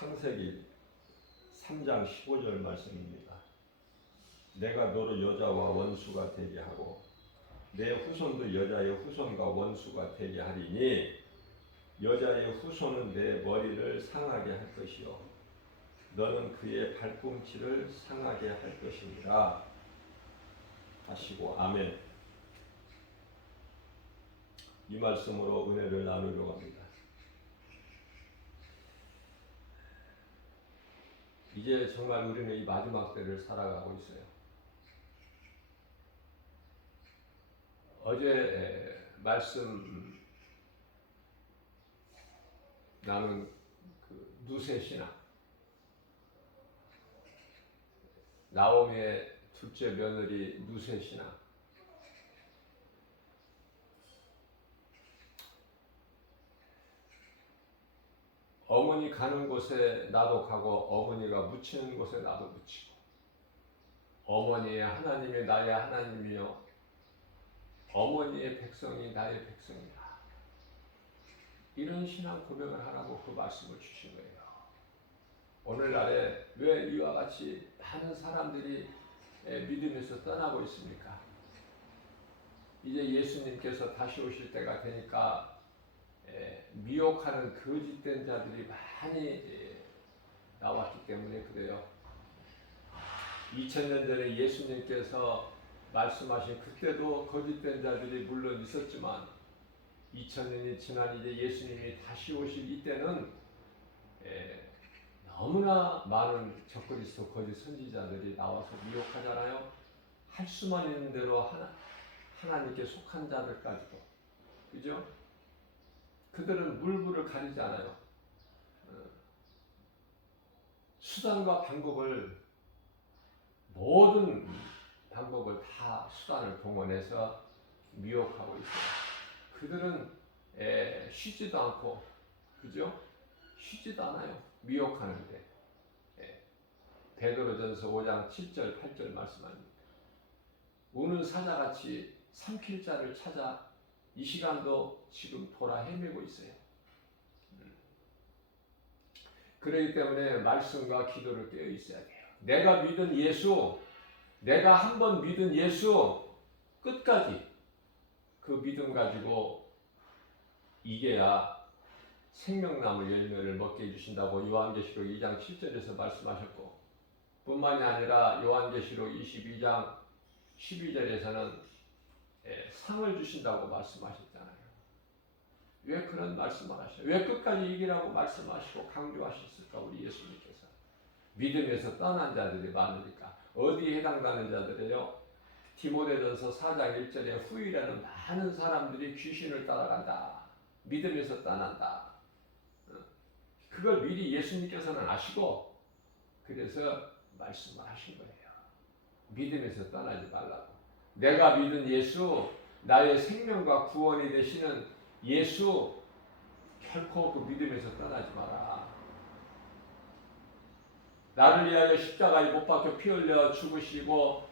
창세기 3장 15절 말씀입니다. 내가 너를 여자와 원수가 되게 하고 내 후손도 여자의 후손과 원수가 되게 하리니 여자의 후손은 내 머리를 상하게 할 것이요 너는 그의 발꿈치를 상하게 할 것이니라 하시고 아멘. 이 말씀으로 은혜를 나누려고 합니다. 이제 정말 우리는 이 마지막 때를 살아가고 있어요. 어제 말씀 나눈 그 누세 신앙, 나오미의 둘째 며느리 누세 신앙, 어머니 가는 곳에 나도 가고 어머니가 묻히는 곳에 나도 묻히고 어머니의 하나님이 나의 하나님이요 어머니의 백성이 나의 백성이라. 이런 신앙 고백을 하라고 그 말씀을 주신 거예요. 오늘날에 왜 이와 같이 많은 사람들이 믿음에서 떠나고 있습니까? 이제 예수님께서 다시 오실 때가 되니까 미혹하는 거짓된 자들이 많이 나왔기 때문에 그래요. 2000년 전에 예수님께서 말씀하신 그때도 거짓된 자들이 물론 있었지만 2000년이 지난 이제 예수님이 다시 오실 이때는 너무나 많은 적그리스도 거짓 선지자들이 나와서 미혹하잖아요. 할 수만 있는 대로 하나님께 속한 자들까지도, 그죠? 그들은 물불을 가리지 않아요. 수단과 방법을, 모든 방법을 다 수단을 동원해서 미혹하고 있어요. 그들은 쉬지도 않고, 그죠? 쉬지도 않아요. 미혹하는데. 베드로전서 5장 7절 8절 말씀합니다. 우는 사자같이 삼킬 자를 찾아 이 시간도 지금 돌아 헤매고 있어요. 그렇기 때문에 말씀과 기도를 깨어 있어야 돼요. 내가 믿은 예수, 내가 한번 믿은 예수 끝까지 그 믿음 가지고 이겨야 생명나무 열매를 먹게 해주신다고 요한계시록 2장 7절에서 말씀하셨고, 뿐만이 아니라 요한계시록 22장 12절에서는 상을 주신다고 말씀하셨잖아요. 왜 그런 말씀을 하셔요? 왜 끝까지 이기라고 말씀하시고 강조하셨을까? 우리 예수님께서 믿음에서 떠난 자들이 많으니까. 어디에 해당되는 자들이에요? 디모데전서 4장 1절에 후이라는 많은 사람들이 귀신을 따라간다. 믿음에서 떠난다. 그걸 미리 예수님께서는 아시고 그래서 말씀을 하신 거예요. 믿음에서 떠나지 말라고. 내가 믿은 예수, 나의 생명과 구원이 되시는 예수, 결코 그 믿음에서 떠나지 마라. 나를 위하여 십자가에 못 박혀 피 흘려 죽으시고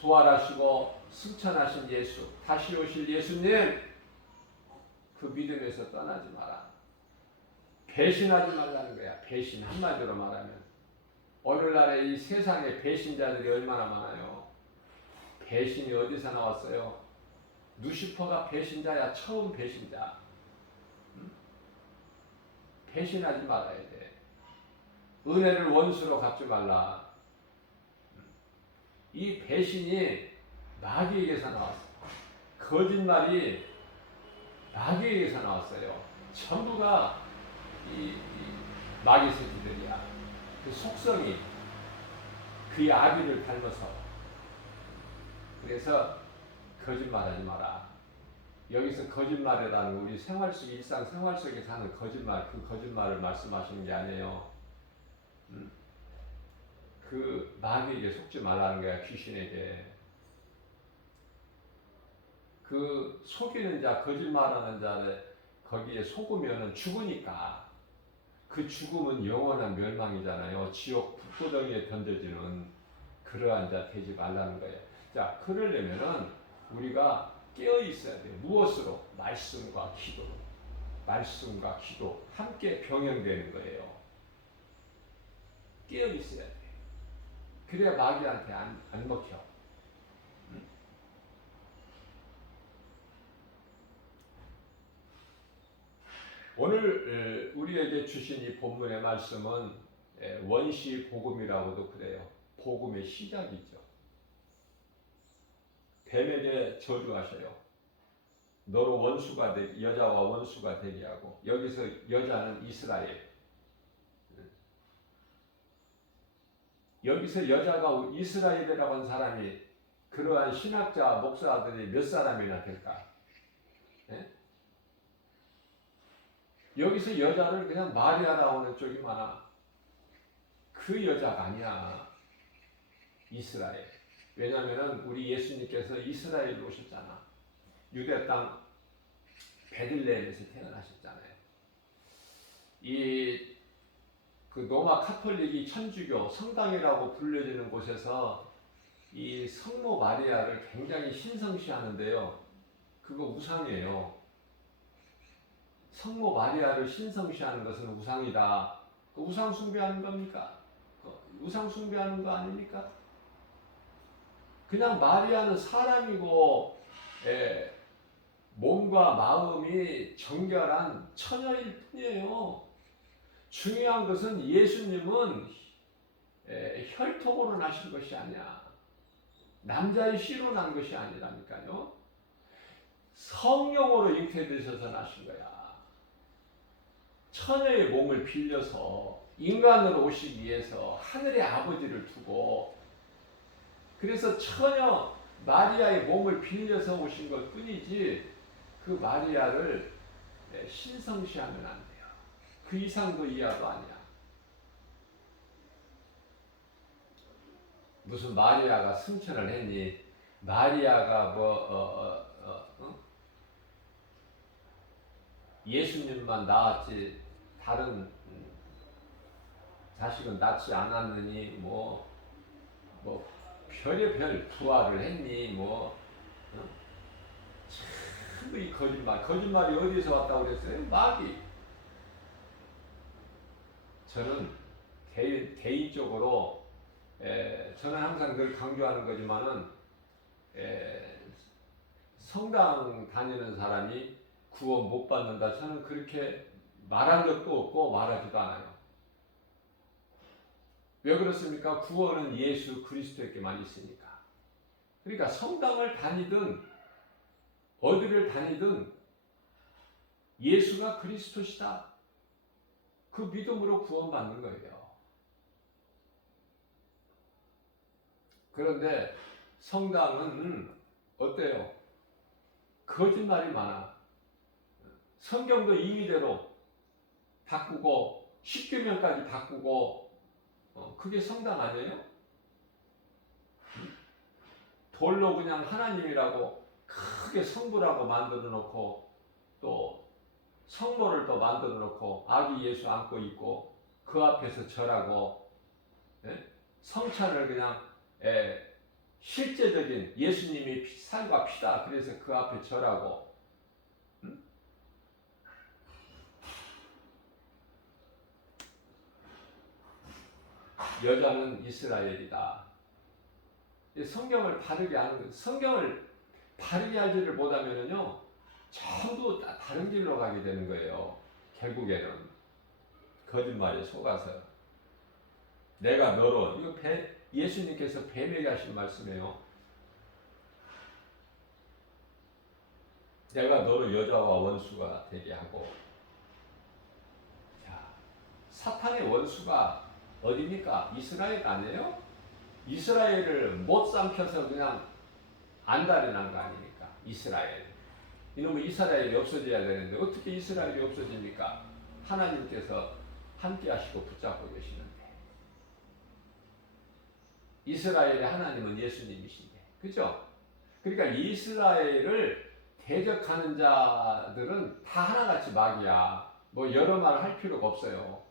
부활하시고 승천하신 예수, 다시 오실 예수님, 그 믿음에서 떠나지 마라. 배신하지 말라는 거야. 배신, 한마디로 말하면. 오늘날에 이 세상에 배신자들이 얼마나 많아요. 배신이 어디서 나왔어요? 루시퍼가 배신자야. 처음 배신자. 배신하지 말아야 돼. 은혜를 원수로 갚지 말라. 이 배신이 마귀에게서 나왔어요. 거짓말이 마귀에게서 나왔어요. 전부가 이 마귀 새끼들이야. 그 속성이 그의 아비를 닮아서. 그래서 거짓말하지 마라. 여기서 거짓말이라는 우리 생활 속, 일상 생활 속에 사는 거짓말, 그 거짓말을 말씀하시는 게 아니에요. 그 마귀에게 속지 말라는 거야. 귀신에게. 그 속이는 자, 거짓말하는 자를 거기에 속으면 죽으니까. 그 죽음은 영원한 멸망이잖아요. 지옥 불구덩이에 던져지는 그러한 자 되지 말라는 거예요. 자, 그러려면은 우리가 깨어 있어야 돼요. 무엇으로? 말씀과 기도로. 말씀과 기도 함께 병행되는 거예요. 깨어 있어야 돼. 그래야 마귀한테 안 먹혀. 응? 오늘 우리에게 주신 이 본문의 말씀은 원시 복음이라고도 그래요. 복음의 시작이죠. 뱀에게 저주하셔요. 너로 원수가 여자와 원수가 되게 하고, 여기서 여자는 이스라엘. 여기서 여자가 이스라엘이라고 한 사람이 그러한 신학자 목사들이 몇 사람이나 될까? 네? 여기서 여자를 그냥 마리아라고 하는 쪽이 많아. 그 여자가 아니야. 이스라엘. 왜냐하면 우리 예수님께서 이스라엘로 오셨잖아. 유대 땅 베들레헴에서 태어나셨잖아요. 그 로마 카톨릭이 천주교 성당이라고 불려지는 곳에서 이 성모 마리아를 굉장히 신성시하는데요. 그거 우상이에요. 성모 마리아를 신성시하는 것은 우상이다. 그 우상 숭배하는 겁니까? 우상 숭배하는 거 아닙니까? 그냥 마리아는 사람이고 몸과 마음이 정결한 처녀일 뿐이에요. 중요한 것은 예수님은 혈통으로 나신 것이 아니야. 남자의 씨로 난 것이 아니라니까요. 성령으로 잉태되셔서 나신 거야. 처녀의 몸을 빌려서 인간으로 오시기 위해서 하늘의 아버지를 두고, 그래서 처녀 마리아의 몸을 빌려서 오신 것 뿐이지 그 마리아를 신성시하면 안 돼요. 그 이상도 이하도 아니야. 무슨 마리아가 승천을 했니? 마리아가 예수님만 낳았지 다른 자식은 낳지 않았느니 뭐 별의별 부활을 했니 참 이 거짓말이 어디서 왔다고 그랬어요? 마귀. 저는 개인적으로 저는 항상 늘 강조하는 거지만은 성당 다니는 사람이 구원 못 받는다. 저는 그렇게 말한 적도 없고 말하지도 않아요. 왜 그렇습니까? 구원은 예수 그리스도에게만 있으니까. 그러니까 성당을 다니든 어디를 다니든 예수가 그리스도시다. 그 믿음으로 구원받는 거예요. 그런데 성당은 어때요? 거짓말이 많아. 성경도 임의대로 바꾸고 십계명까지 바꾸고 그게 성당 아니에요? 돌로 그냥 하나님이라고 크게 성부라고 만들어 놓고 또 성모를 또 만들어 놓고 아기 예수 안고 있고 그 앞에서 절하고 성찬을 그냥 실제적인 예수님이 살과 피다 그래서 그 앞에 절하고 여자는 이스라엘이다. 성경을 바르게 아는 거예요. 성경을 바르게 알지를 못하면요 전부 다 다른 길로 가게 되는 거예요. 결국에는 거짓말에 속아서 내가 너로 이거 예수님께서 뱀에게 하신 말씀이에요. 내가 너로 여자와 원수가 되게 하고. 자, 사탄의 원수가 어디입니까? 이스라엘 아니에요? 이스라엘을 못 삼켜서 그냥 안달이 난 거 아닙니까? 이스라엘. 이놈의 이스라엘이 없어져야 되는데 어떻게 이스라엘이 없어집니까? 하나님께서 함께 하시고 붙잡고 계시는데. 이스라엘의 하나님은 예수님이신데. 그죠? 그러니까 이스라엘을 대적하는 자들은 다 하나같이 마귀야. 뭐 여러 말 할 필요가 없어요.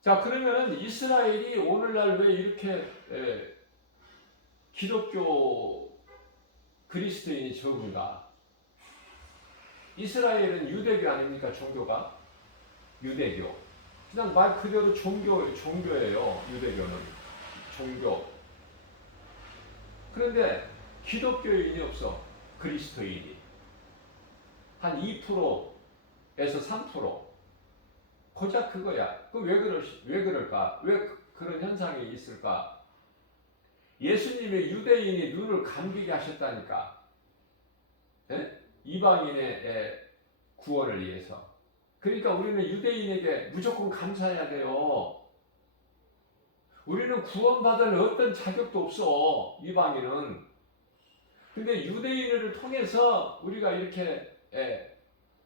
자, 그러면은 이스라엘이 오늘날 왜 이렇게 기독교 그리스도인이 적은가? 이스라엘은 유대교 아닙니까? 종교가? 유대교. 그냥 말 그대로 종교예요. 유대교는 종교. 그런데 기독교인이 없어. 그리스도인이 한 2%에서 3%. 고작 그거야. 왜 그럴까? 왜 그런 현상이 있을까? 예수님의 유대인이 눈을 감기게 하셨다니까. 예? 이방인의 구원을 위해서. 그러니까 우리는 유대인에게 무조건 감사해야 돼요. 우리는 구원받을 어떤 자격도 없어. 이방인은. 근데 유대인을 통해서 우리가 이렇게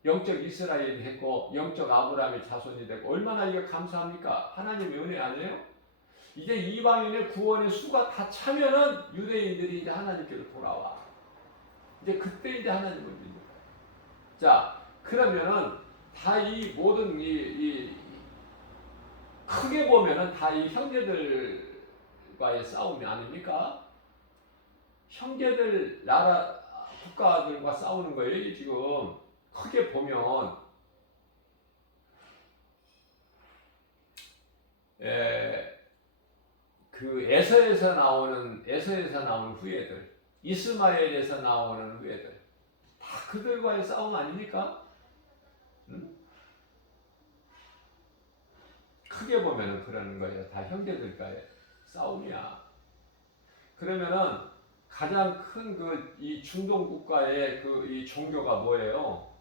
영적 이스라엘이 됐고 영적 아브라함의 자손이 되고 얼마나 이게 감사합니까? 하나님의 은혜 아니에요? 이제 이방인의 구원의 수가 다 차면은 유대인들이 이제 하나님께로 돌아와. 이제 그때 이제 하나님을 믿는 거예요. 자, 그러면은 다 이 모든 크게 보면은 다 이 형제들과의 싸움이 아닙니까? 형제들 나라 국가들과 싸우는 거예요. 지금 크게 보면 그 에서에서 나오는 후예들, 이스마엘에서 나오는 후예들, 다 그들과의 싸움 아닙니까? 응? 크게 보면은 그러는 거예요. 다 형제들과의 싸움이야. 그러면은 가장 큰 이 중동 국가의 이 종교가 뭐예요?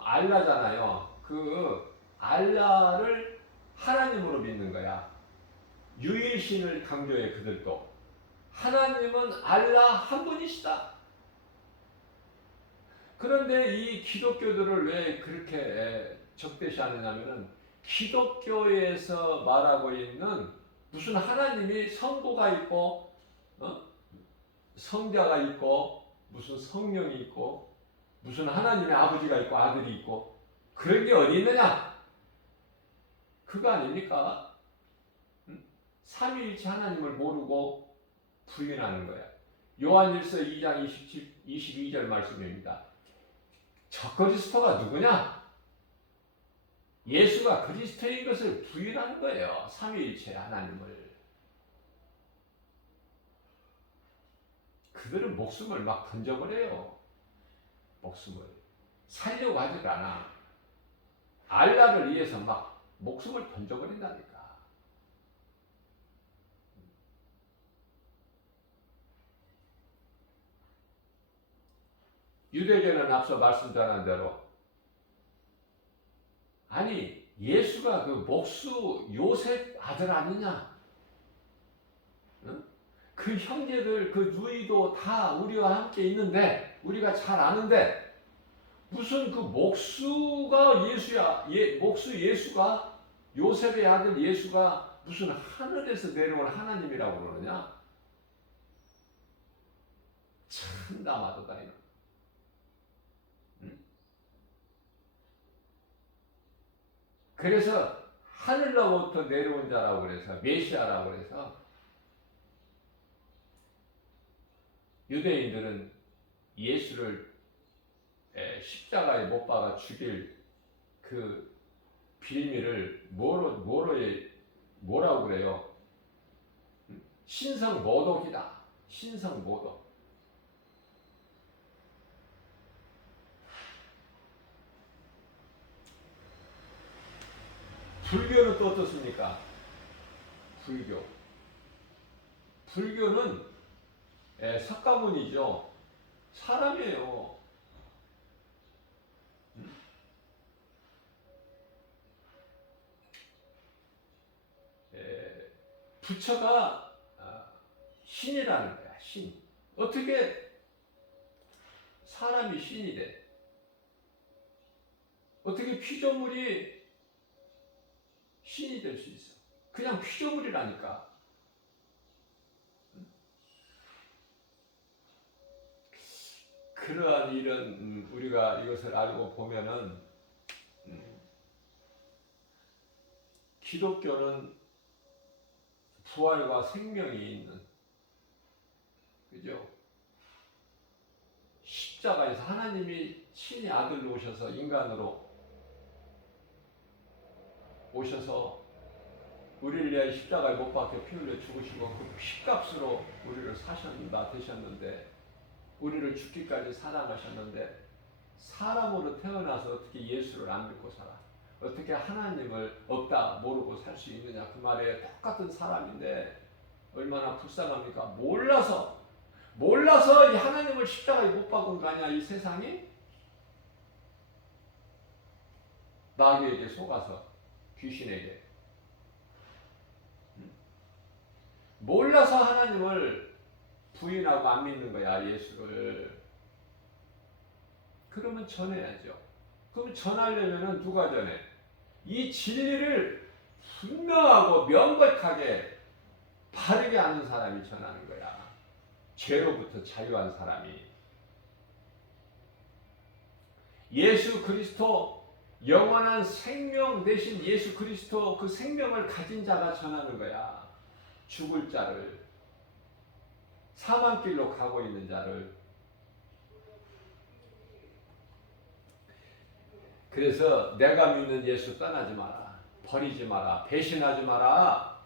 알라잖아요. 그 알라를 하나님으로 믿는 거야. 유일신을 강조해 그들도. 하나님은 알라 한 분이시다. 그런데 이 기독교들을 왜 그렇게 적대시하느냐면은 기독교에서 말하고 있는 무슨 하나님이 성부가 있고 성자가 있고 무슨 성령이 있고 무슨 하나님의 아버지가 있고 아들이 있고 그런 게 어디 있느냐? 그거 아닙니까? 삼위일체 하나님을 모르고 부인하는 거야. 요한일서 2장 22절 말씀입니다. 저 그리스도가 누구냐? 예수가 그리스도인 것을 부인하는 거예요. 삼위일체 하나님을. 그들은 목숨을 막 던져버려요. 목숨을. 살려고 하질 않아. 알라를 위해서 막 목숨을 던져버린다니까. 유대교는 앞서 말씀드린 대로 아니 예수가 그 목수 요셉 아들 아니냐? 응? 그 형제들 그 누이도 다 우리와 함께 있는데 우리가 잘 아는데 무슨 그 목수가 예수야? 목수 예수가 요셉의 아들 예수가 무슨 하늘에서 내려온 하나님이라고 그러느냐? 참 남아도다 이놈. 그래서 하늘로부터 내려온 자라고 그래서 메시아라고 그래서 유대인들은 예수를 십자가에 못 박아 죽일 그 빌미를 뭐라고 그래요? 신성모독이다. 신성모독. 불교는 또 어떻습니까? 불교는 석가모니죠. 사람이에요. 부처가 신이라는 거야. 신. 어떻게 사람이 신이 돼? 어떻게 피조물이 신이 될 수 있어? 그냥 피조물이라니까. 그러한 일은 우리가 이것을 알고 보면은 기독교는 부활과 생명이 있는, 그죠? 십자가에서 하나님이 신의 아들로 오셔서 인간으로 오셔서 우리를 위하여 십자가에 못 박혀 피 흘려 죽으시고 그 피값으로 우리를 되셨는데 우리를 죽기까지 사랑하셨는데 사람으로 태어나서 어떻게 예수를 안 믿고 살아? 어떻게 하나님을 없다 모르고 살 수 있느냐? 그 말에 똑같은 사람인데 얼마나 불쌍합니까? 몰라서 이 하나님을 십자가에 못 박은 거 아니야? 이 세상이 마귀에게 속아서 귀신에게 몰라서 하나님을 부인하고 안 믿는 거야, 예수를. 그러면 전해야죠. 그럼 전하려면 누가 전해? 이 진리를 분명하고 명백하게 바르게 아는 사람이 전하는 거야. 죄로부터 자유한 사람이. 예수 그리스도, 영원한 생명 대신 예수 그리스도, 그 생명을 가진 자가 전하는 거야. 죽을 자를, 사망길로 가고 있는 자를. 그래서 내가 믿는 예수 떠나지 마라, 버리지 마라, 배신하지 마라.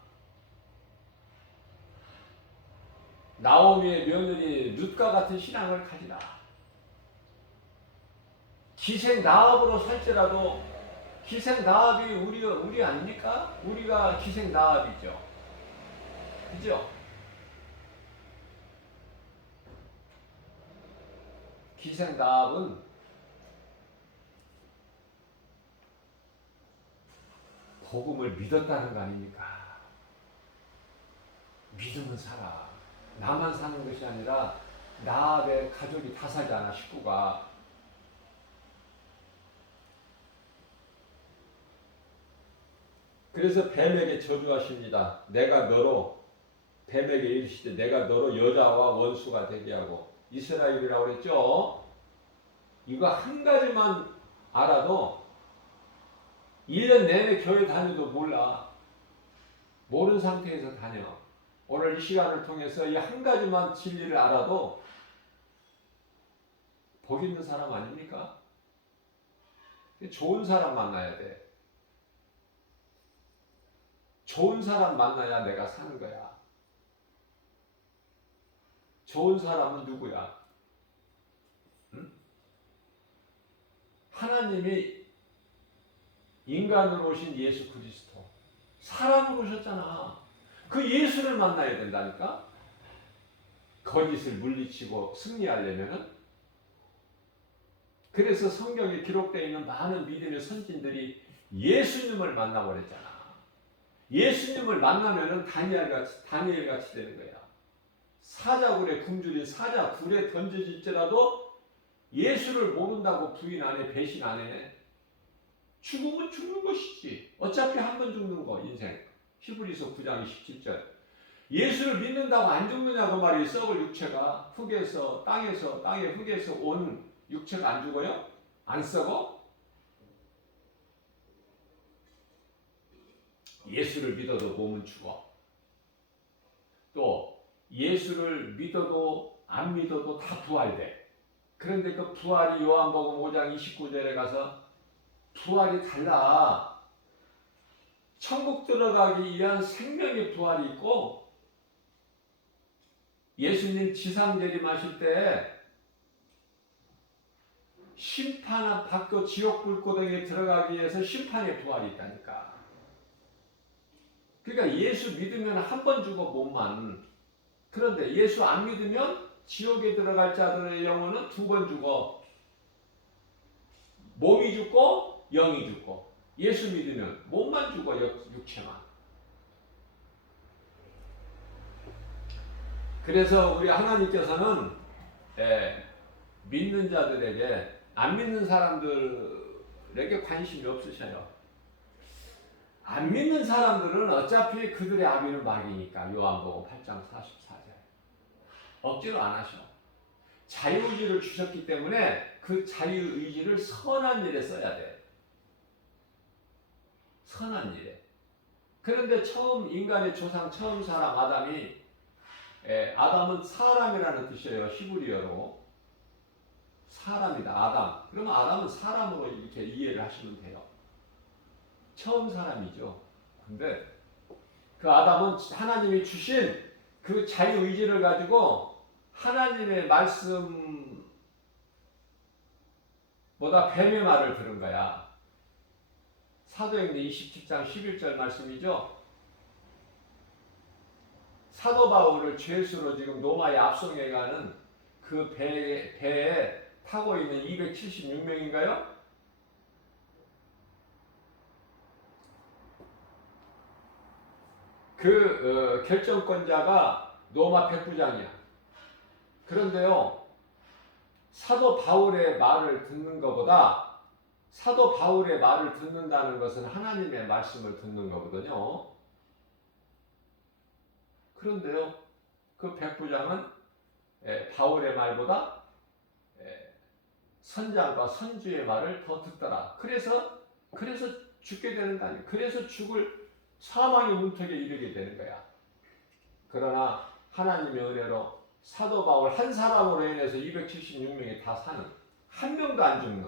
나오미의 며느리 룻과 같은 신앙을 가지라. 기생 나합으로 살지라도, 기생 나합이 우리 아닙니까? 우리가 기생 나합이죠. 그죠? 기생 나합은 복음을 믿었다는 거 아닙니까? 믿으면 살아. 나만 사는 것이 아니라 나합의 가족이 다 살잖아, 식구가. 그래서 뱀에게 저주하십니다. 내가 너로, 뱀에게 이르시되 내가 너로 여자와 원수가 되게 하고. 이스라엘이라고 그랬죠? 이거 한 가지만 알아도 1년 내내 교회 다녀도 몰라. 모르는 상태에서 다녀. 오늘 이 시간을 통해서 이 한 가지만 진리를 알아도 복 있는 사람 아닙니까? 좋은 사람 만나야 돼. 좋은 사람 만나야 내가 사는 거야. 좋은 사람은 누구야? 응? 하나님이 인간으로 오신 예수 그리스도, 사람으로 오셨잖아. 그 예수를 만나야 된다니까? 거짓을 물리치고 승리하려면은. 그래서 성경에 기록되어 있는 많은 믿음의 선진들이 예수님을 만나버렸잖아. 예수님을 만나면은 다니엘 같이 되는 거야. 사자굴에 굶주린 사자 굴에 던져질지라도 예수를 모른다고 부인 안 해, 배신 안 해. 죽으면 죽는 것이지. 어차피 한 번 죽는 거, 인생. 히브리서 9장 27절. 예수를 믿는다고 안 죽느냐고 말이. 썩을 육체가 땅에 흙에서 온 육체가 안 죽어요? 안 썩어? 예수를 믿어도 몸은 죽어. 또 예수를 믿어도 안 믿어도 다 부활돼. 그런데 그 부활이 요한복음 5장 29절에 가서 부활이 달라. 천국 들어가기 위한 생명의 부활이 있고, 예수님 지상 재림하실 때 심판 받고 지옥 불고등에 들어가기 위해서 심판의 부활이 있다니까. 그러니까 예수 믿으면 한 번 죽어, 몸만. 그런데 예수 안 믿으면 지옥에 들어갈 자들의 영혼은 2번 죽어. 몸이 죽고 영이 죽고. 예수 믿으면 몸만 죽어, 육체만. 그래서 우리 하나님께서는 믿는 자들에게, 안 믿는 사람들에게 관심이 없으셔요. 안 믿는 사람들은 어차피 그들의 아비는 마귀니까. 요한복음 8장 44절. 억지로 안 하셔. 자유의지를 주셨기 때문에 그 자유의지를 선한 일에 써야 돼. 선한 일에. 그런데 인간의 조상 처음 사람 아담이, 아담은 사람이라는 뜻이에요. 히브리어로. 사람이다, 아담. 그러면 아담은 사람으로 이렇게 이해를 하시면 돼요. 처음 사람이죠. 근데 그 아담은 하나님이 주신 그 자유의지를 가지고 하나님의 말씀보다 뱀의 말을 들은 거야. 사도행전 27장 11절 말씀이죠. 사도 바울을 죄수로 지금 로마에 압송해 가는 그 배에 타고 있는 276명인가요? 그 결정권자가 로마 백부장이야. 그런데요, 사도 바울의 말을 듣는 것보다 사도 바울의 말을 듣는다는 것은 하나님의 말씀을 듣는 거거든요. 그런데요, 그 백부장은 바울의 말보다 선장과 선주의 말을 더 듣더라. 그래서 죽게 되는 거 아니에요. 그래서 죽을 사망의 문턱에 이르게 되는 거야. 그러나 하나님의 은혜로 사도 바울 한 사람으로 인해서 276명이 다 사는, 한 명도 안 죽는,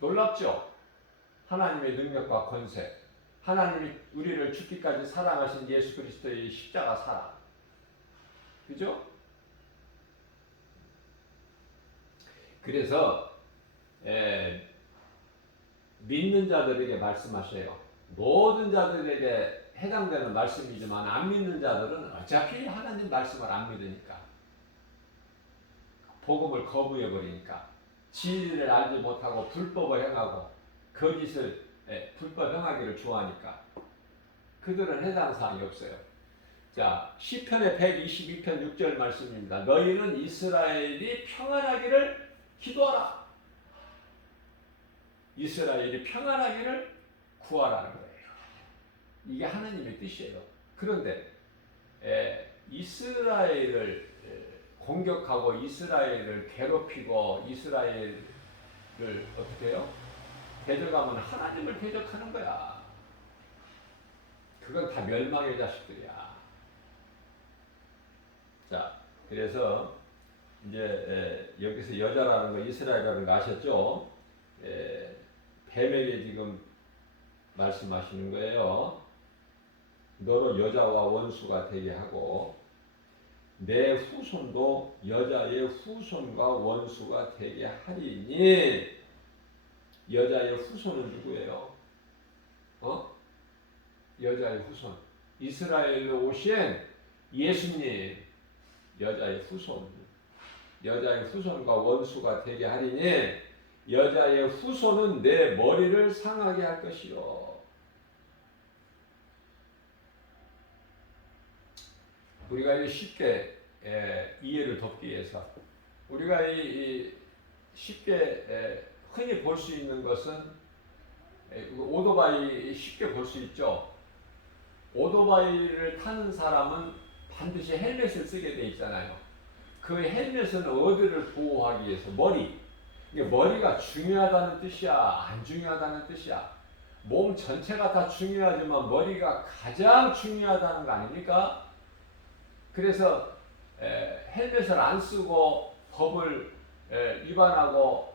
놀랍죠? 하나님의 능력과 권세, 하나님이 우리를 죽기까지 사랑하신 예수 그리스도의 십자가 사랑, 그죠? 그래서 믿는 자들에게 말씀하셔요. 모든 자들에게 해당되는 말씀이지만 안 믿는 자들은 어차피 하나님 말씀을 안 믿으니까, 복음을 거부해 버리니까, 진리를 알지 못하고 불법을 행하고 거짓을 불법 행하기를 좋아하니까 그들은 해당 사항이 없어요. 자, 시편의 122편 6절 말씀입니다. 너희는 이스라엘이 평안하기를 기도하라. 이스라엘이 평안하기를 구하라는 거예요. 이게 하나님의 뜻이에요. 그런데 이스라엘을 공격하고 이스라엘을 괴롭히고 이스라엘을 어떻게 해요? 대적하면 하나님을 대적하는 거야. 그건 다 멸망의 자식들이야. 자, 그래서 이제 여기서 여자라는 거, 이스라엘이라는 거 아셨죠? 뱀에게 지금 말씀하시는 거예요. 너로 여자와 원수가 되게 하고 내 후손도 여자의 후손과 원수가 되게 하리니. 여자의 후손은 누구예요? 여자의 후손. 이스라엘로 오신 예수님, 여자의 후손. 여자의 후손과 원수가 되게 하리니 여자의 후손은 내 머리를 상하게 할 것이요. 우리가 쉽게 이해를 돕기 위해서 우리가 쉽게 흔히 볼 수 있는 것은 오토바이 쉽게 볼 수 있죠. 오토바이를 타는 사람은 반드시 헬멧을 쓰게 돼 있잖아요. 그 헬멧은 어디를 보호하기 위해서? 머리. 머리가 중요하다는 뜻이야? 안 중요하다는 뜻이야? 몸 전체가 다 중요하지만 머리가 가장 중요하다는 거 아닙니까? 그래서 헬멧을 안 쓰고 법을 위반하고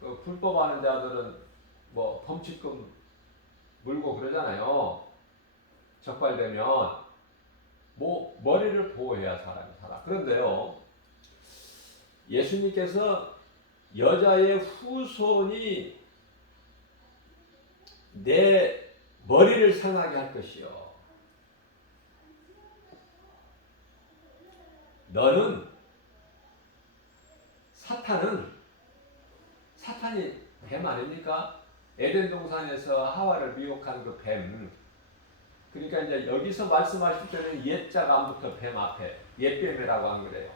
그 불법하는 자들은 뭐 범칙금 물고 그러잖아요. 적발되면 머리를 보호해야 사람이 살아. 그런데요, 예수님께서 여자의 후손이 내 머리를 상하게 할 것이요. 너는 사탄이 뱀 아닙니까? 에덴 동산에서 하와를 미혹한 그 뱀. 그러니까 이제 여기서 말씀하실 때는 옛자가 안 붙어 뱀 앞에 옛뱀이라고 한 거래요.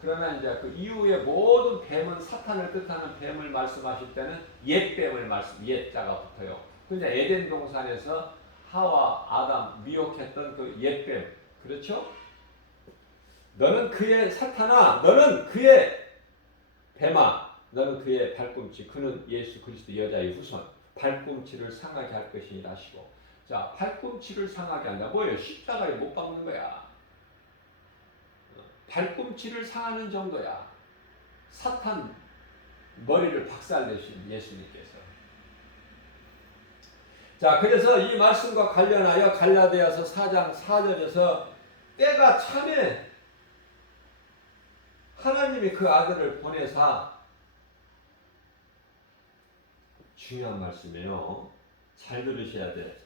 그러나 이제 그 이후에 모든 뱀은 사탄을 뜻하는 뱀을 말씀하실 때는 옛뱀을 옛자가 붙어요. 근데 에덴 동산에서 하와 아담 미혹했던 그 옛뱀, 그렇죠? 너는 그의 사탄아, 너는 그의 뱀아, 너는 그의 발꿈치, 그는 예수 그리스도 여자의 후손, 발꿈치를 상하게 할 것이니라 하시고. 자, 발꿈치를 상하게 한다. 뭐예요? 십자가에 못 박는 거야. 발꿈치를 상하는 정도야. 사탄 머리를 박살내신 예수님께서. 자, 그래서 이 말씀과 관련하여 갈라디아서 4장 4절에서 때가 참에 하나님이 그 아들을 보내사, 중요한 말씀이에요. 잘 들으셔야 돼.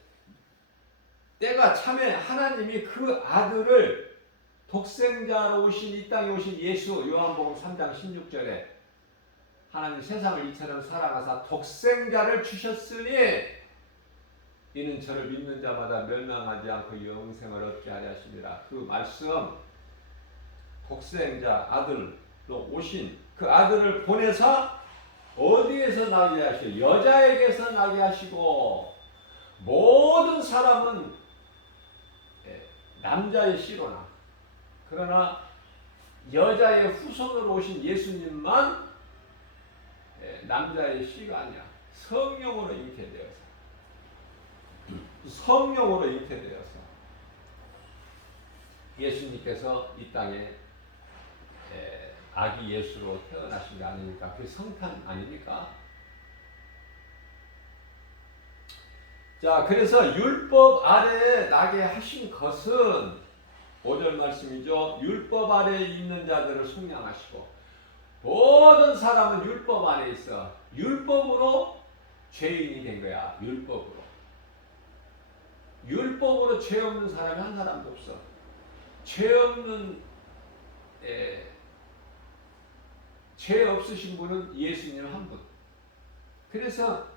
때가 참에 하나님이 그 아들을, 독생자로 오신, 이 땅에 오신 예수, 요한복음 3장 16절에 하나님 세상을 이처럼 사랑하사 독생자를 주셨으니 이는 저를 믿는 자마다 멸망하지 않고 영생을 얻게 하려 하십니다. 그 말씀, 독생자 아들로 오신 그 아들을 보내서 어디에서 나게 하시고, 여자에게서 나게 하시고, 모든 사람은 남자의 씨로나, 그러나 여자의 후손으로 오신 예수님만 남자의 씨가 아니라 성령으로 잉태되어서, 성령으로 잉태되어서 예수님께서 이 땅에 아기 예수로 태어나신 게 아닙니까? 그게 성탄 아닙니까? 자, 그래서 율법 아래에 나게 하신 것은 5절 말씀이죠. 율법 아래에 있는 자들을 속량하시고, 모든 사람은 율법 안에 있어. 율법으로 죄인이 된 거야. 율법으로. 율법으로 죄 없는 사람이 한 사람도 없어. 죄 없는 죄 없으신 분은 예수님 한 분. 그래서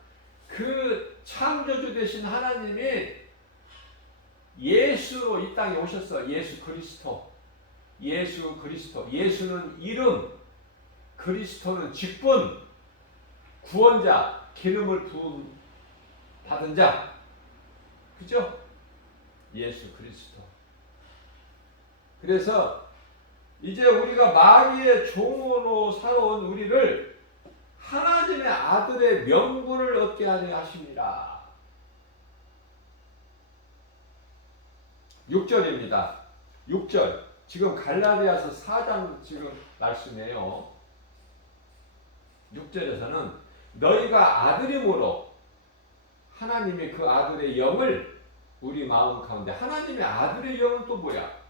그 창조주 되신 하나님이 예수로 이 땅에 오셨어. 예수 그리스도. 예수 그리스도. 예수는 이름, 그리스도는 직분, 구원자, 기름을 부음 받은 자. 그죠? 예수 그리스도. 그래서 이제 우리가 마귀의 종으로 살아온 우리를 하나님의 아들의 명분을 얻게 하려 하십니다. 6절입니다. 6절. 지금 갈라디아서 4장 지금 말씀이에요. 6절에서는 너희가 아들임으로 하나님의 그 아들의 영을 우리 마음 가운데, 하나님의 아들의 영은 또 뭐야?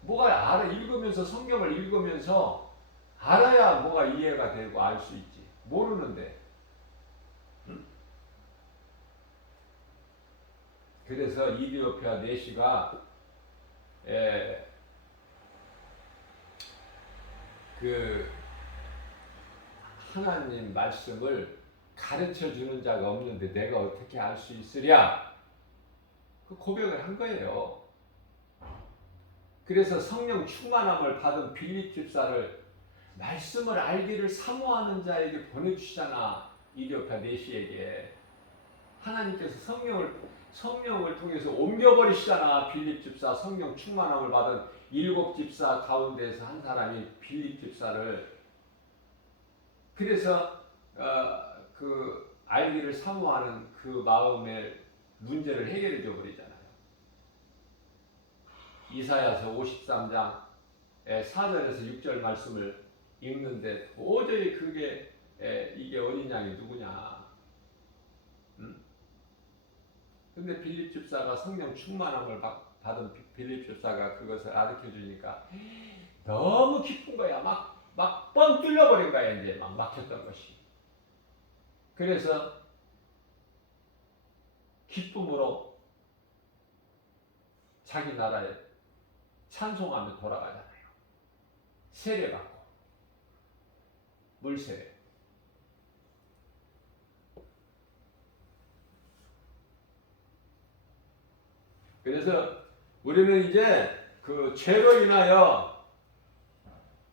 뭐가 알아? 읽으면서, 성경을 읽으면서 알아야 뭐가 이해가 되고 알 수 있지. 모르는데. 그래서 이디오피아 내시가 그 하나님 말씀을 가르쳐 주는 자가 없는데 내가 어떻게 알 수 있으랴? 그 고백을 한 거예요. 그래서 성령 충만함을 받은 빌립 집사를 말씀을 알기를 사모하는 자에게 보내주시잖아. 이디오피아 내시에게 하나님께서 성령을 통해서 옮겨버리시잖아. 빌립 집사, 성령 충만함을 받은 7 집사 가운데서 한 사람이 빌립 집사를. 그래서 그 알기를 사모하는 그 마음의 문제를 해결해 줘 버리잖아요. 이사야서 53장 4절에서 6절 말씀을 읽는데 도저히 그게 이게 어린 양이 누구냐? 근데 빌립 집사가 성령 충만함을 받은 빌립 집사가 그것을 가르쳐 주니까 너무 기쁜 거야. 막 뻥 뚫려버린 거야. 이제 막 막혔던 것이. 그래서 기쁨으로 자기 나라에 찬송하며 돌아가잖아요. 세례받고 물세례. 그래서 우리는 이제 그 죄로 인하여,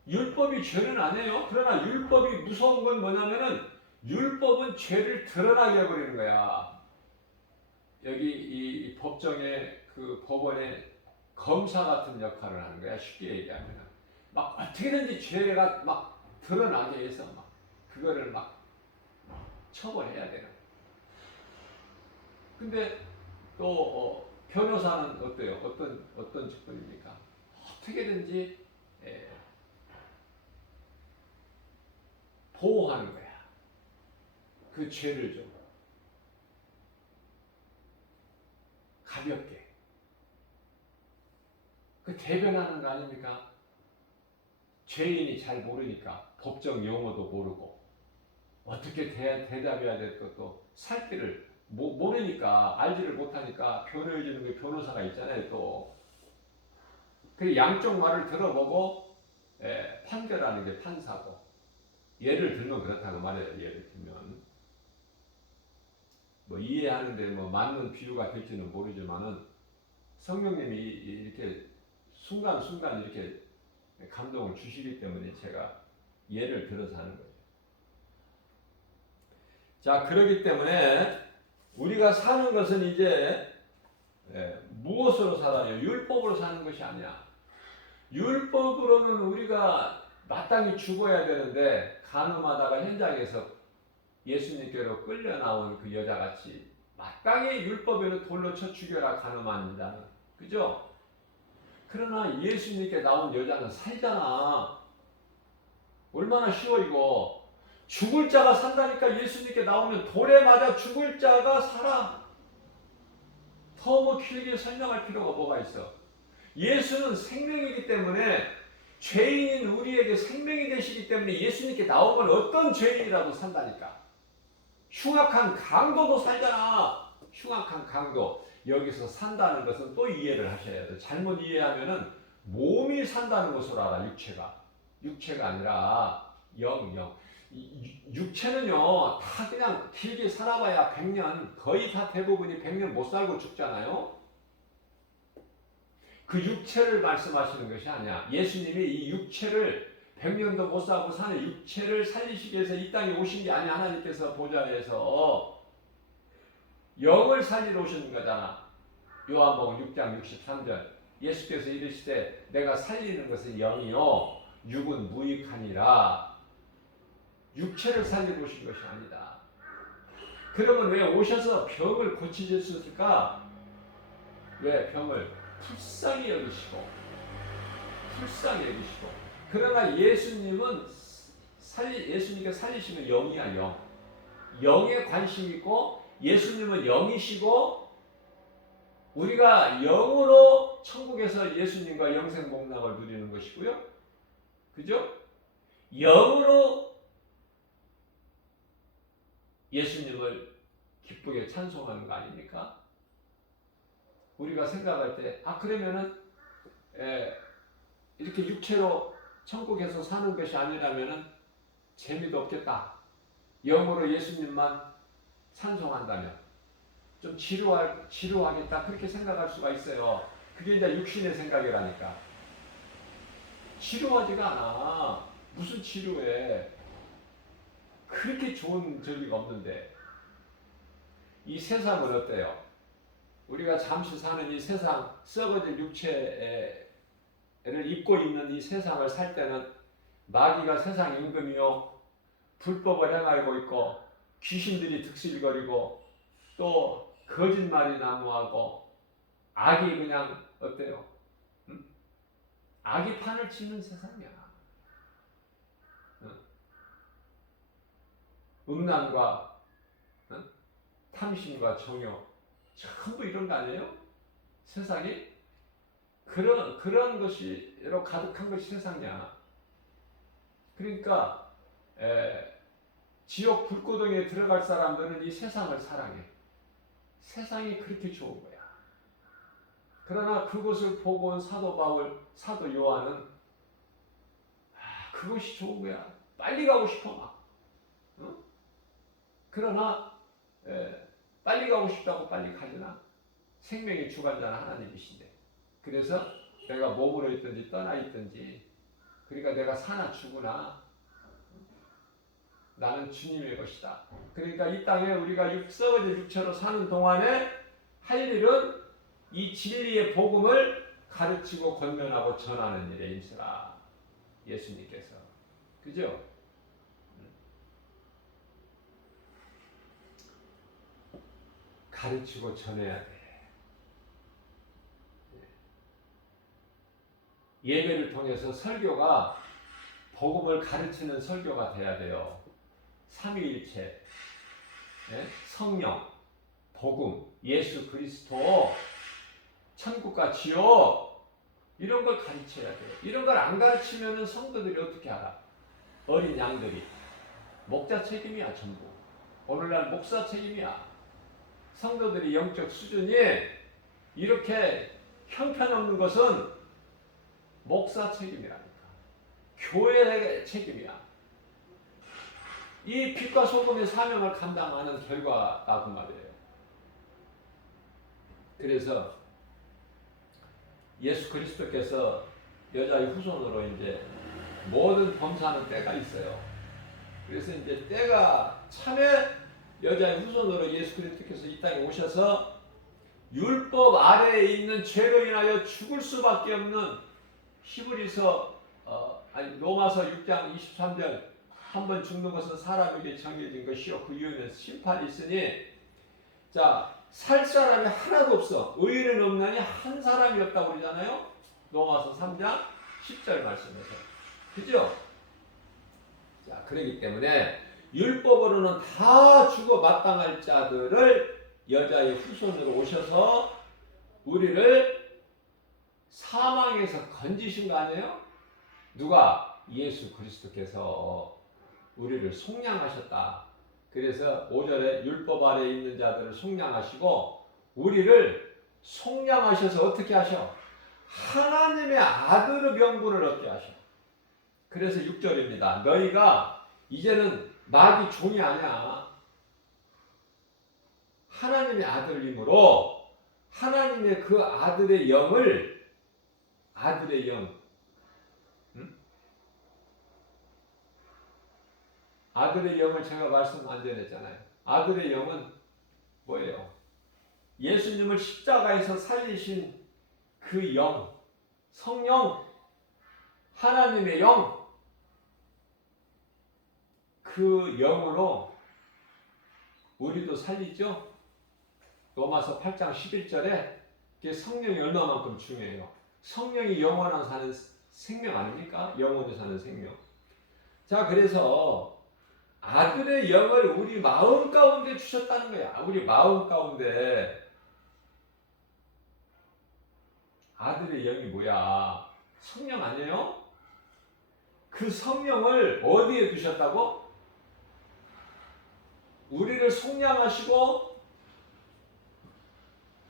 율법이 죄는 안 해요. 그러나 율법이 무서운 건 뭐냐면은 율법은 죄를 드러나게 해버리는 거야. 여기 이 법정의 그 법원의 검사 같은 역할을 하는 거야. 쉽게 얘기하면 막 어떻게든지 죄가 막 드러나게 해서 막 그거를 막 처벌해야 되는. 근데 또 변호사는 어때요? 어떤 직분입니까? 어떻게든지 보호하는 거야. 그 죄를 좀. 가볍게. 그 대변하는 거 아닙니까? 죄인이 잘 모르니까 법정 용어도 모르고 어떻게 대답해야 될 것도 살 길을 모르니까 알지를 못하니까 변호해주는 게 변호사가 있잖아요. 또 그 양쪽 말을 들어보고 판결하는 게 판사고. 예를 들면 그렇다고 말해요. 예를 들면 뭐 이해하는데 뭐 맞는 비유가 될지는 모르지만은 성령님이 이렇게 순간순간 이렇게 감동을 주시기 때문에 제가 예를 들어서 하는 거죠. 자, 그렇기 때문에 우리가 사는 것은 이제 무엇으로 살아요? 율법으로 사는 것이 아니야. 율법으로는 우리가 마땅히 죽어야 되는데 간음하다가 현장에서 예수님께로 끌려 나온 그 여자같이 마땅히 율법에는 돌로 쳐 죽여라 간음하는 자는. 그죠? 그러나 예수님께 나온 여자는 살잖아. 얼마나 쉬워 이거. 죽을 자가 산다니까. 예수님께 나오면 돌에 맞아 죽을 자가 살아. 더 뭐 길게 설명할 필요가 뭐가 있어. 예수는 생명이기 때문에 죄인인 우리에게 생명이 되시기 때문에 예수님께 나오면 어떤 죄인이라도 산다니까. 흉악한 강도도 살잖아. 흉악한 강도. 여기서 산다는 것은 또 이해를 하셔야 돼. 잘못 이해하면은 몸이 산다는 것으로 알아. 육체가 아니라 영. 육체는요 다 그냥 길게 살아봐야 100년, 거의 다 대부분이 100년 못 살고 죽잖아요. 그 육체를 말씀하시는 것이 아니야. 예수님이 이 육체를 100년도 못 살고 사는 육체를 살리시기 위해서 이 땅에 오신 게 아니야. 하나님께서 보좌에서 영을 살리러 오시는 거잖아. 요한복음 6장 63절 예수께서 이르시되 내가 살리는 것은 영이요 육은 무익하니라. 육체를 살리러 오신 것이 아니다. 그러면 왜 오셔서 병을 고치셨을까? 왜 병을 불쌍히 여기시고 그러나 예수님은 예수님께 살리시면 영이야. 영에 관심 있고 예수님은 영이시고 우리가 영으로 천국에서 예수님과 영생 복락을 누리는 것이고요. 그죠? 영으로 예수님을 기쁘게 찬송하는 거 아닙니까? 우리가 생각할 때 그러면은 이렇게 육체로 천국에서 사는 것이 아니라면은 재미도 없겠다. 영으로 예수님만 찬송한다면 좀 지루하겠다. 그렇게 생각할 수가 있어요. 그게 이제 육신의 생각이라니까. 지루하지가 않아. 무슨 지루해. 그렇게 좋은 저기가 없는데. 이 세상은 어때요? 우리가 잠시 사는 이 세상, 썩어질 육체를 입고 있는 이 세상을 살 때는 마귀가 세상 임금이요 불법을 행하고 있고 귀신들이 득실거리고 또 거짓말이 난무하고 악이 그냥 어때요? 악이 판을 치는 세상이야. 음란과 탐심과 정욕 전부 이런 거 아니에요? 세상이 그런 것이로 가득한 것이 세상이야. 그러니까 지옥 불구덩이에 들어갈 사람들은 이 세상을 사랑해. 세상이 그렇게 좋은 거야. 그러나 그것을 보고 온 사도 바울, 사도 요한은 그것이 좋은 거야. 빨리 가고 싶어 막. 그러나 빨리 가고 싶다고 빨리 가지나 생명의 주관자는 하나님이신데 그래서 내가 몸으로 있든지 떠나 있든지 그러니까 내가 사나 죽으나 나는 주님의 것이다. 그러니까 이 땅에 우리가 썩어진 육체로 사는 동안에 할 일은 이 진리의 복음을 가르치고 권면하고 전하는 일에 임쓰라. 예수님께서. 그죠? 가르치고 전해야 돼. 예배를 통해서 설교가 복음을 가르치는 설교가 돼야 돼요. 삼위일체, 성령, 복음, 예수 그리스도 천국과 지옥 이런 걸 가르쳐야 돼요. 이런 걸 안 가르치면 성도들이 어떻게 알아? 어린 양들이. 목자 책임이야 전부. 오늘날 목사 책임이야. 성도들이 영적 수준이 이렇게 형편없는 것은 목사 책임이라니까. 교회의 책임이야. 이 빛과 소금의 사명을 감당하는 결과가 그 말이에요. 그래서 예수 그리스도께서 여자의 후손으로 이제 모든 범사하는 때가 있어요. 그래서 이제 때가 참에 여자의 후손으로 예수 그리스도께서 이 땅에 오셔서 율법 아래에 있는 죄로 인하여 죽을 수밖에 없는 히브리서 로마서 6장 23절 한 번 죽는 것은 사람에게 정해진 것이요 그 이유는 심판이 있으니 자 살 사람이 하나도 없어 의인은 없나니 한 사람이 없다고 그러잖아요. 로마서 3장 10절 말씀에서 그죠? 자 그러기 때문에 율법으로는 다 죽어 마땅할 자들을 여자의 후손으로 오셔서 우리를 사망에서 건지신 거 아니에요? 누가? 예수 그리스도께서 우리를 속량하셨다. 그래서 5절에 율법 아래에 있는 자들을 속량하시고 우리를 속량하셔서 어떻게 하셔? 하나님의 아들의 명분을 얻게 하셔. 그래서 6절입니다. 너희가 이제는 마귀 종이 아니야. 하나님의 아들이므로 하나님의 그 아들의 영을 아들의 영 아들의 영을 제가 말씀 안 전했잖아요. 아들의 영은 뭐예요? 예수님을 십자가에서 살리신 그 영, 성령, 하나님의 영, 그 영으로 우리도 살리죠? 로마서 8장 11절에 성령이 얼마만큼 중요해요. 성령이 영원한 사는 생명 아닙니까? 영원히 사는 생명. 자, 그래서 아들의 영을 우리 마음 가운데 주셨다는 거야. 우리 마음 가운데 아들의 영이 뭐야? 성령 아니에요? 그 성령을 어디에 두셨다고? 우리를 속량하시고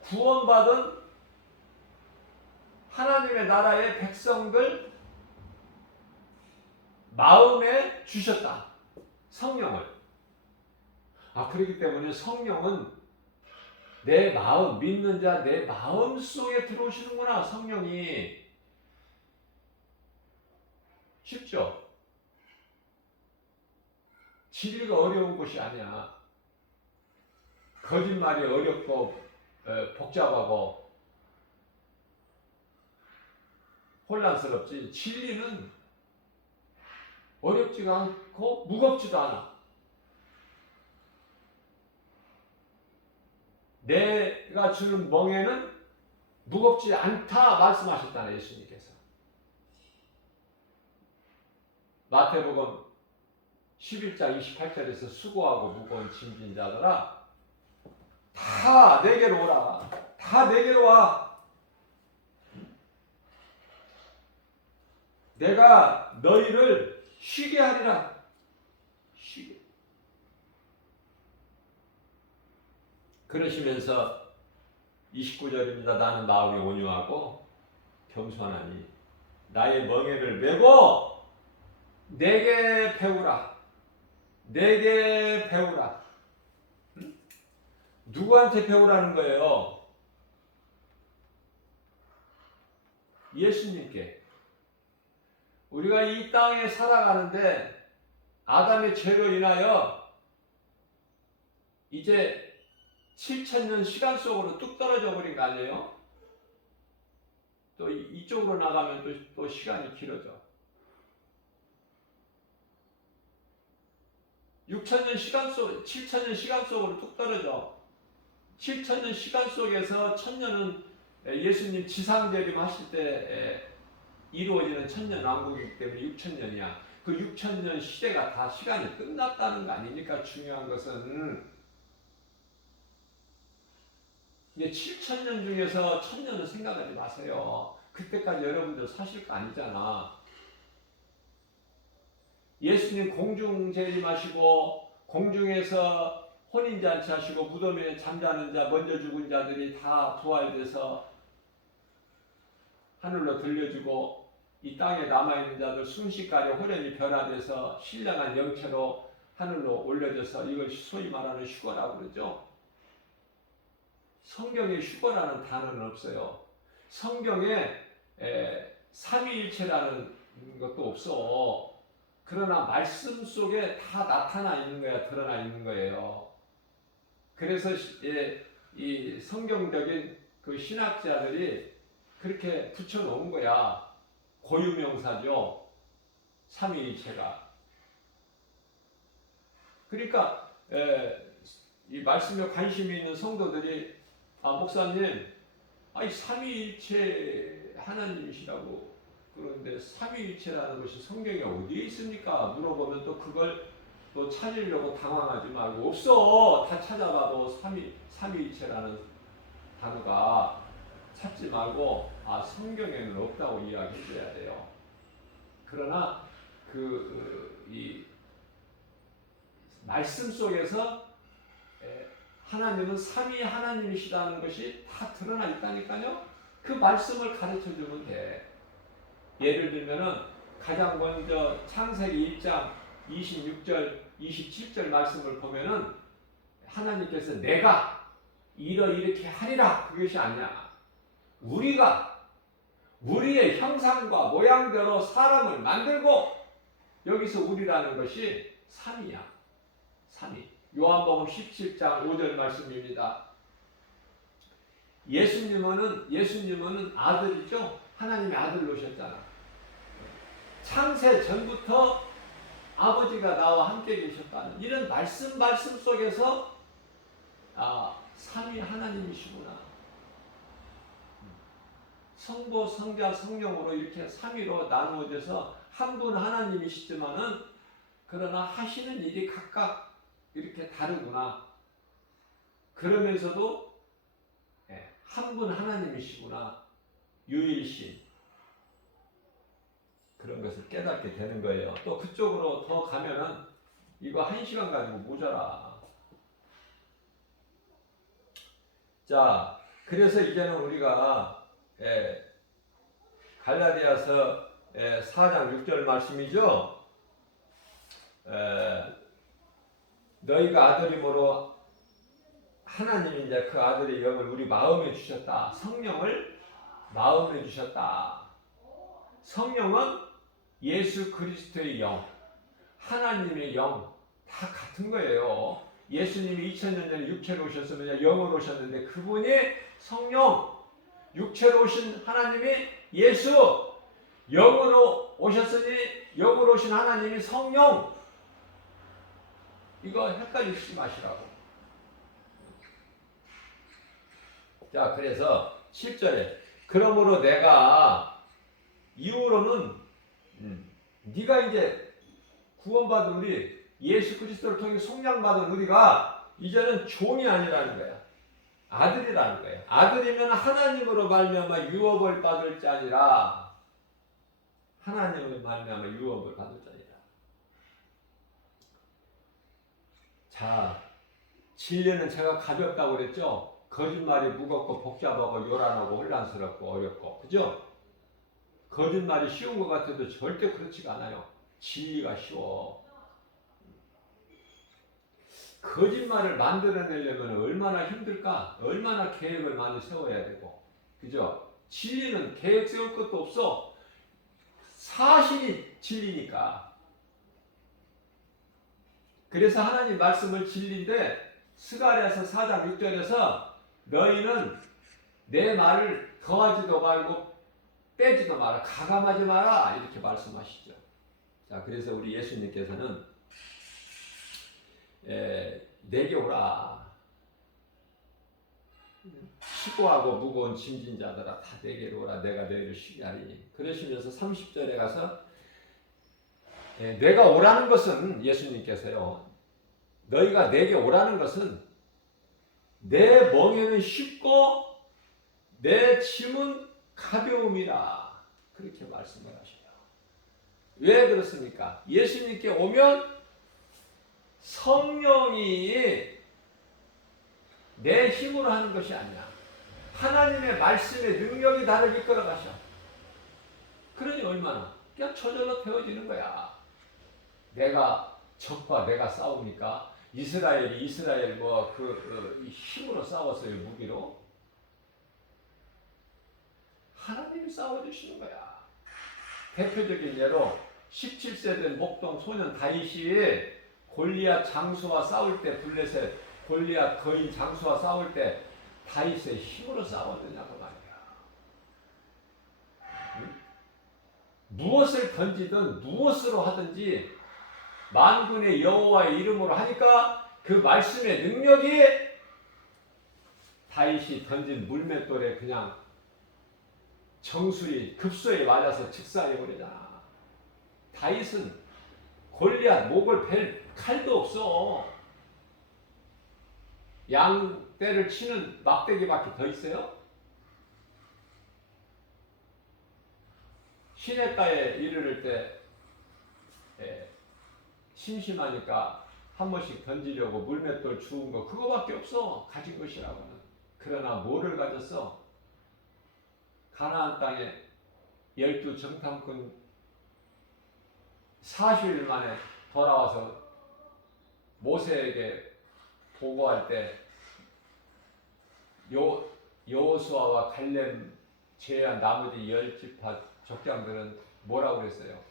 구원받은 하나님의 나라의 백성들 마음에 주셨다. 성령을. 그렇기 때문에 성령은 내 마음, 믿는 자 내 마음 속에 들어오시는구나. 성령이. 쉽죠? 진리가 어려운 것이 아니야. 거짓말이 어렵고 복잡하고 혼란스럽지. 진리는 어렵지가 않고 무겁지도 않아. 내가 주는 멍에는 무겁지 않다 말씀하셨잖아요. 예수님께서. 마태복음 11장 28절에서 수고하고 무거운 짐진 자들아 다 내게로 오라. 다 내게로 와. 내가 너희를 쉬게 하리라. 쉬게. 그러시면서 29절입니다. 나는 마음이 온유하고 겸손하니 나의 멍에를 메고 내게 배우라. 내게 배우라. 누구한테 배우라는 거예요? 예수님께. 우리가 이 땅에 살아가는데 아담의 죄로 인하여 이제 7,000년 시간 속으로 뚝 떨어져 버린 거 아니에요? 또 이쪽으로 나가면 또 시간이 길어져. 6,000년 시간 속, 7,000년 시간 속으로 뚝 떨어져. 7,000년 시간 속에서 1,000년은 예수님 지상재림 하실 때 이루어지는 천년왕국이기 때문에 6,000년이야. 그 6,000년 시대가 다 시간이 끝났다는 거 아닙니까? 중요한 것은 이제 7,000년 중에서 1,000년은 생각하지 마세요. 그때까지 여러분들 사실 거 아니잖아. 예수님 공중 재림하시고 공중에서 혼인잔치 하시고 무덤에 잠자는 자 먼저 죽은 자들이 다 부활돼서 하늘로 들려주고 이 땅에 남아있는 자들 순식간에 호련히 변화돼서 신령한 영체로 하늘로 올려져서 이걸 소위 말하는 휴거라고 그러죠. 성경에 휴거라는 단어는 없어요. 성경에 삼위일체라는 것도 없어. 그러나 말씀 속에 다 나타나 있는 거야, 드러나 있는 거예요. 그래서 이 성경적인 그 신학자들이 그렇게 붙여놓은 거야. 고유명사죠. 삼위일체가. 그러니까 이 말씀에 관심이 있는 성도들이 목사님, 아니 삼위일체 하나님이시라고 그런데 삼위일체라는 것이 성경에 어디에 있습니까? 물어보면 또 그걸 또 찾으려고 당황하지 말고 없어. 다 찾아봐도 삼위일체라는 단어가 찾지 말고 성경에는 없다고 이야기해 줘야 돼요. 그러나 이 말씀 속에서 하나님은 삼위 하나님이시다는 것이 다 드러나 있다니까요. 그 말씀을 가르쳐 주면 돼. 예를 들면은 가장 먼저 창세기 1장 26절 27절 말씀을 보면은 하나님께서 내가 이렇게 하리라 그것이 아니야. 우리가 우리의 형상과 모양대로 사람을 만들고 여기서 우리라는 것이 삼위야. 삼위. 요한복음 17장 5절 말씀입니다. 예수님은 아들이죠. 하나님의 아들로 오셨잖아. 창세 전부터 아버지가 나와 함께 계셨다는 이런 말씀 속에서 삼위 하나님이시구나. 성부, 성자, 성령으로 이렇게 삼위로 나누어져서 한 분 하나님이시지만은 그러나 하시는 일이 각각 이렇게 다르구나. 그러면서도 한 분 하나님이시구나. 유일신. 그런 것을 깨닫게 되는 거예요. 또 그쪽으로 더 가면은 이거 1시간 가지고 모자라. 자, 그래서 이제는 우리가 갈라디아서 4장 6절 말씀이죠. 너희가 아들임으로 하나님이 이제 그 아들의 영을 우리 마음에 주셨다. 성령을 마음에 주셨다. 성령은 예수 그리스도의 영, 하나님의 영 다 같은 거예요. 예수님이 2000년 전에 육체로 오셨으면 영으로 오셨는데 그분이 성령, 육체로 오신 하나님이 예수, 영으로 오셨으니 영으로 오신 하나님이 성령. 이거 헷갈리지 마시라고. 자, 그래서 7절에 그러므로 내가 이후로는 네가 이제 구원받은 우리 예수 그리스도를 통해 속량받은 우리가 이제는 종이 아니라는 거야. 아들이라는 거야. 아들이면 하나님으로 말미암아 유업을 받을 자니라. 하나님으로 말미암아 유업을 받을 자니라. 자, 진리는 제가 가볍다고 그랬죠? 거짓말이 무겁고 복잡하고 요란하고 혼란스럽고 어렵고, 그죠? 거짓말이 쉬운 것 같아도 절대 그렇지가 않아요. 진리가 쉬워. 거짓말을 만들어내려면 얼마나 힘들까? 얼마나 계획을 많이 세워야 되고, 그죠? 진리는 계획 세울 것도 없어. 사실이 진리니까. 그래서 하나님 말씀을 진리인데 스가랴서 4장 6절에서 너희는 내 말을 더하지도 말고 빼지도 마라. 가감하지 마라. 이렇게 말씀하시죠. 자, 그래서 우리 예수님께서는 내게 오라. 수고하고 무거운 짐진 자들아 다 내게로 오라. 내가 너희를 쉬게 하리니. 그러시면서 30절에 가서 내가 오라는 것은 예수님께서요. 너희가 내게 오라는 것은 내 멍에는 쉽고 내 짐은 가벼움이라. 그렇게 말씀을 하셔요. 왜 그렇습니까? 예수님께 오면 성령이 내 힘으로 하는 것이 아니야. 하나님의 말씀의 능력이 나를 이끌어 가셔. 그러니 얼마나? 그냥 저절로 되어지는 거야. 내가 적과 내가 싸우니까 이스라엘 힘으로 싸웠어요. 무기로. 하나님이 싸워주시는 거야. 대표적인 예로 17세 된 목동 소년 다윗이 골리앗 장수와 싸울 때, 블레셋 골리앗 거인 장수와 싸울 때 다윗의 힘으로 싸웠느냐고 말이야. 응? 무엇을 던지든 무엇으로 하든지 만군의 여호와의 이름으로 하니까 그 말씀의 능력이 다윗이 던진 물맷돌에 그냥 정수리 급소에 맞아서 즉사해 버리잖아. 다윗은 골리앗 목을 벨 칼도 없어. 양떼를 치는 막대기밖에 더 있어요? 시냇가에 이르를 때 심심하니까 한 번씩 던지려고 물맷돌 주운 거 그거밖에 없어. 가진 것이라고는. 그러나 뭐를 가졌어? 가나안 땅에 12정탐꾼 40일 만에 돌아와서 모세에게 보고할 때 여호수아와 갈렙 제외한 나머지 10지파 족장들은 뭐라고 그랬어요?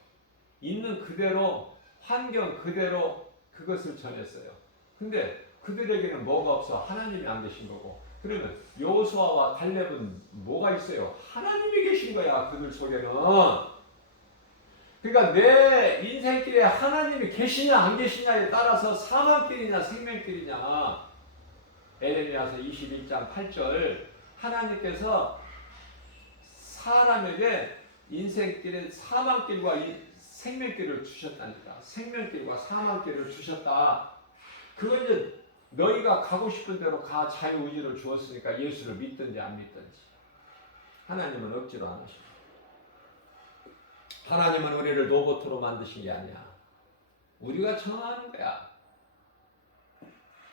있는 그대로 환경 그대로 그것을 전했어요. 근데 그들에게는 뭐가 없어? 하나님이 안 계신 거고. 그러면 여호수아와 갈렙은 뭐가 있어요? 하나님이 계신 거야. 그들 속에는. 그러니까 내 인생길에 하나님이 계시냐 안 계시냐에 따라서 사망길이냐 생명길이냐. 에레미야서 21장 8절 하나님께서 사람에게 인생길에 사망길과 생명길을 주셨다니까. 생명길과 사망길을 주셨다. 그건 이제 너희가 가고 싶은 대로 가 자유의지를 주었으니까 예수를 믿든지 안 믿든지. 하나님은 억지로 안 하십니다. 하나님은 우리를 로봇으로 만드신 게 아니야. 우리가 정하는 거야.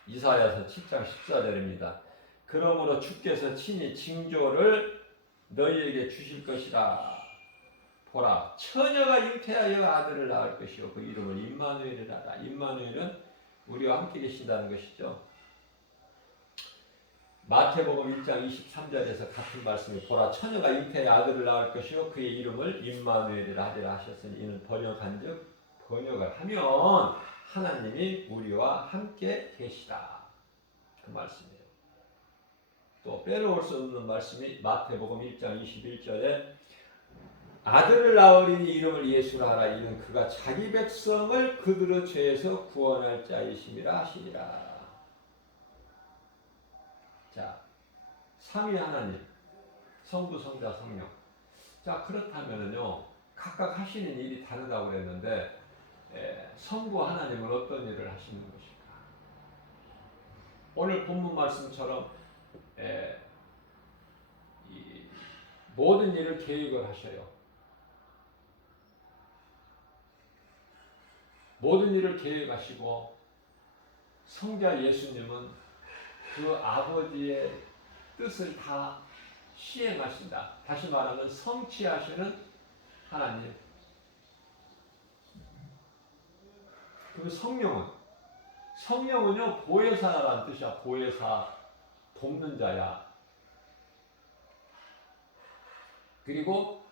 이사야서 7장 14절입니다. 그러므로 주께서 친히 징조를 너희에게 주실 것이라. 보라, 처녀가 잉태하여 아들을 낳을 것이요 그 이름을 임마누엘이라 하라. 임마누엘은 우리와 함께 계신다는 것이죠. 마태복음 1장 23절에서 같은 말씀이 보라, 처녀가 잉태하여 아들을 낳을 것이요 그의 이름을 임마누엘이라 하리라 하셨으니 이는 번역을 하면 하나님이 우리와 함께 계시다. 그 말씀이에요. 또 빼놓을 수 없는 말씀이 마태복음 1장 21절에 아들을 낳으리니 이름을 예수라 하라. 이는 그가 자기 백성을 그들의 죄에서 구원할 자이심이라 하시니라. 자, 삼위 하나님, 성부, 성자, 성령. 자, 그렇다면요, 각각 하시는 일이 다르다고 그랬는데, 성부 하나님은 어떤 일을 하시는 것일까? 오늘 본문 말씀처럼 이 모든 일을 계획을 하셔요. 모든 일을 계획하시고 성자 예수님은 그 아버지의 뜻을 다 시행하신다. 다시 말하면 성취하시는 하나님. 그 성령은요 보혜사라는 뜻이야. 보혜사, 돕는 자야. 그리고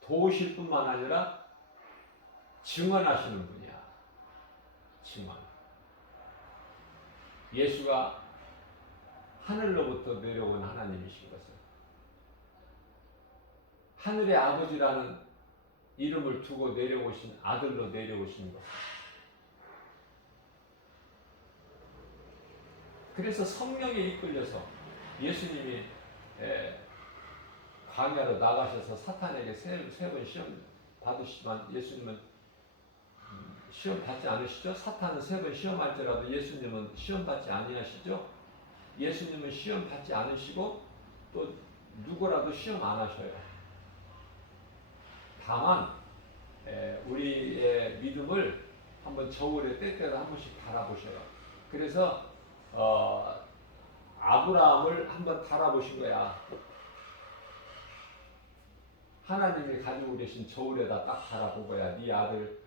도우실 뿐만 아니라 증언하시는 분이야. 증언. 예수가 하늘로부터 내려온 하나님이신 것을, 하늘의 아버지라는 이름을 두고 내려오신 아들로 내려오신 것을. 그래서 성령에 이끌려서 예수님이 광야로 나가셔서 사탄에게 세 번 시험 받으시지만 예수님은 시험 받지 않으시죠? 사탄은 3번 시험할지라도 예수님은 시험 받지 아니하시죠? 예수님은 시험 받지 않으시고 또 누구라도 시험 안 하셔요. 다만 우리의 믿음을 한번 저울에 때때로 한 번씩 달아보셔요. 그래서 아브라함을 한번 달아보신 거야. 하나님이 가지고 계신 저울에다 딱 달아보고야 네 아들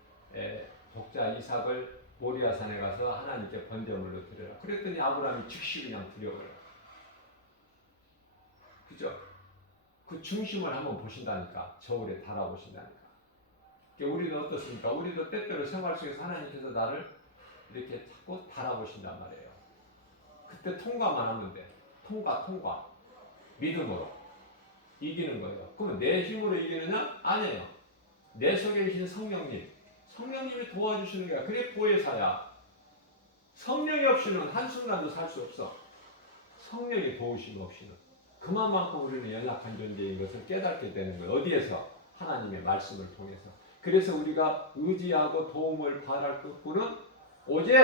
독자 이삭을 모리아산에 가서 하나님께 번제물로 드려라. 그랬더니 아브라함이 즉시 그냥 드려버려. 그죠? 그 중심을 한번 보신다니까. 저울에 달아보신다니까. 그러니까 우리는 어떻습니까? 우리도 때때로 생활 속에서 하나님께서 나를 이렇게 자꾸 달아보신단 말이에요. 그때 통과만 하면 돼. 통과. 믿음으로 이기는 거예요. 그러면 내 힘으로 이기느냐? 아니에요. 내 속에 계신 성령님이 도와주시는 거야. 그게 보혜사야. 성령이 없이는 한순간도 살 수 없어. 성령이 도우심 없이는. 그만큼 우리는 연약한 존재인 것을 깨닫게 되는 거예요. 어디에서? 하나님의 말씀을 통해서. 그래서 우리가 의지하고 도움을 바랄 것뿐은 오직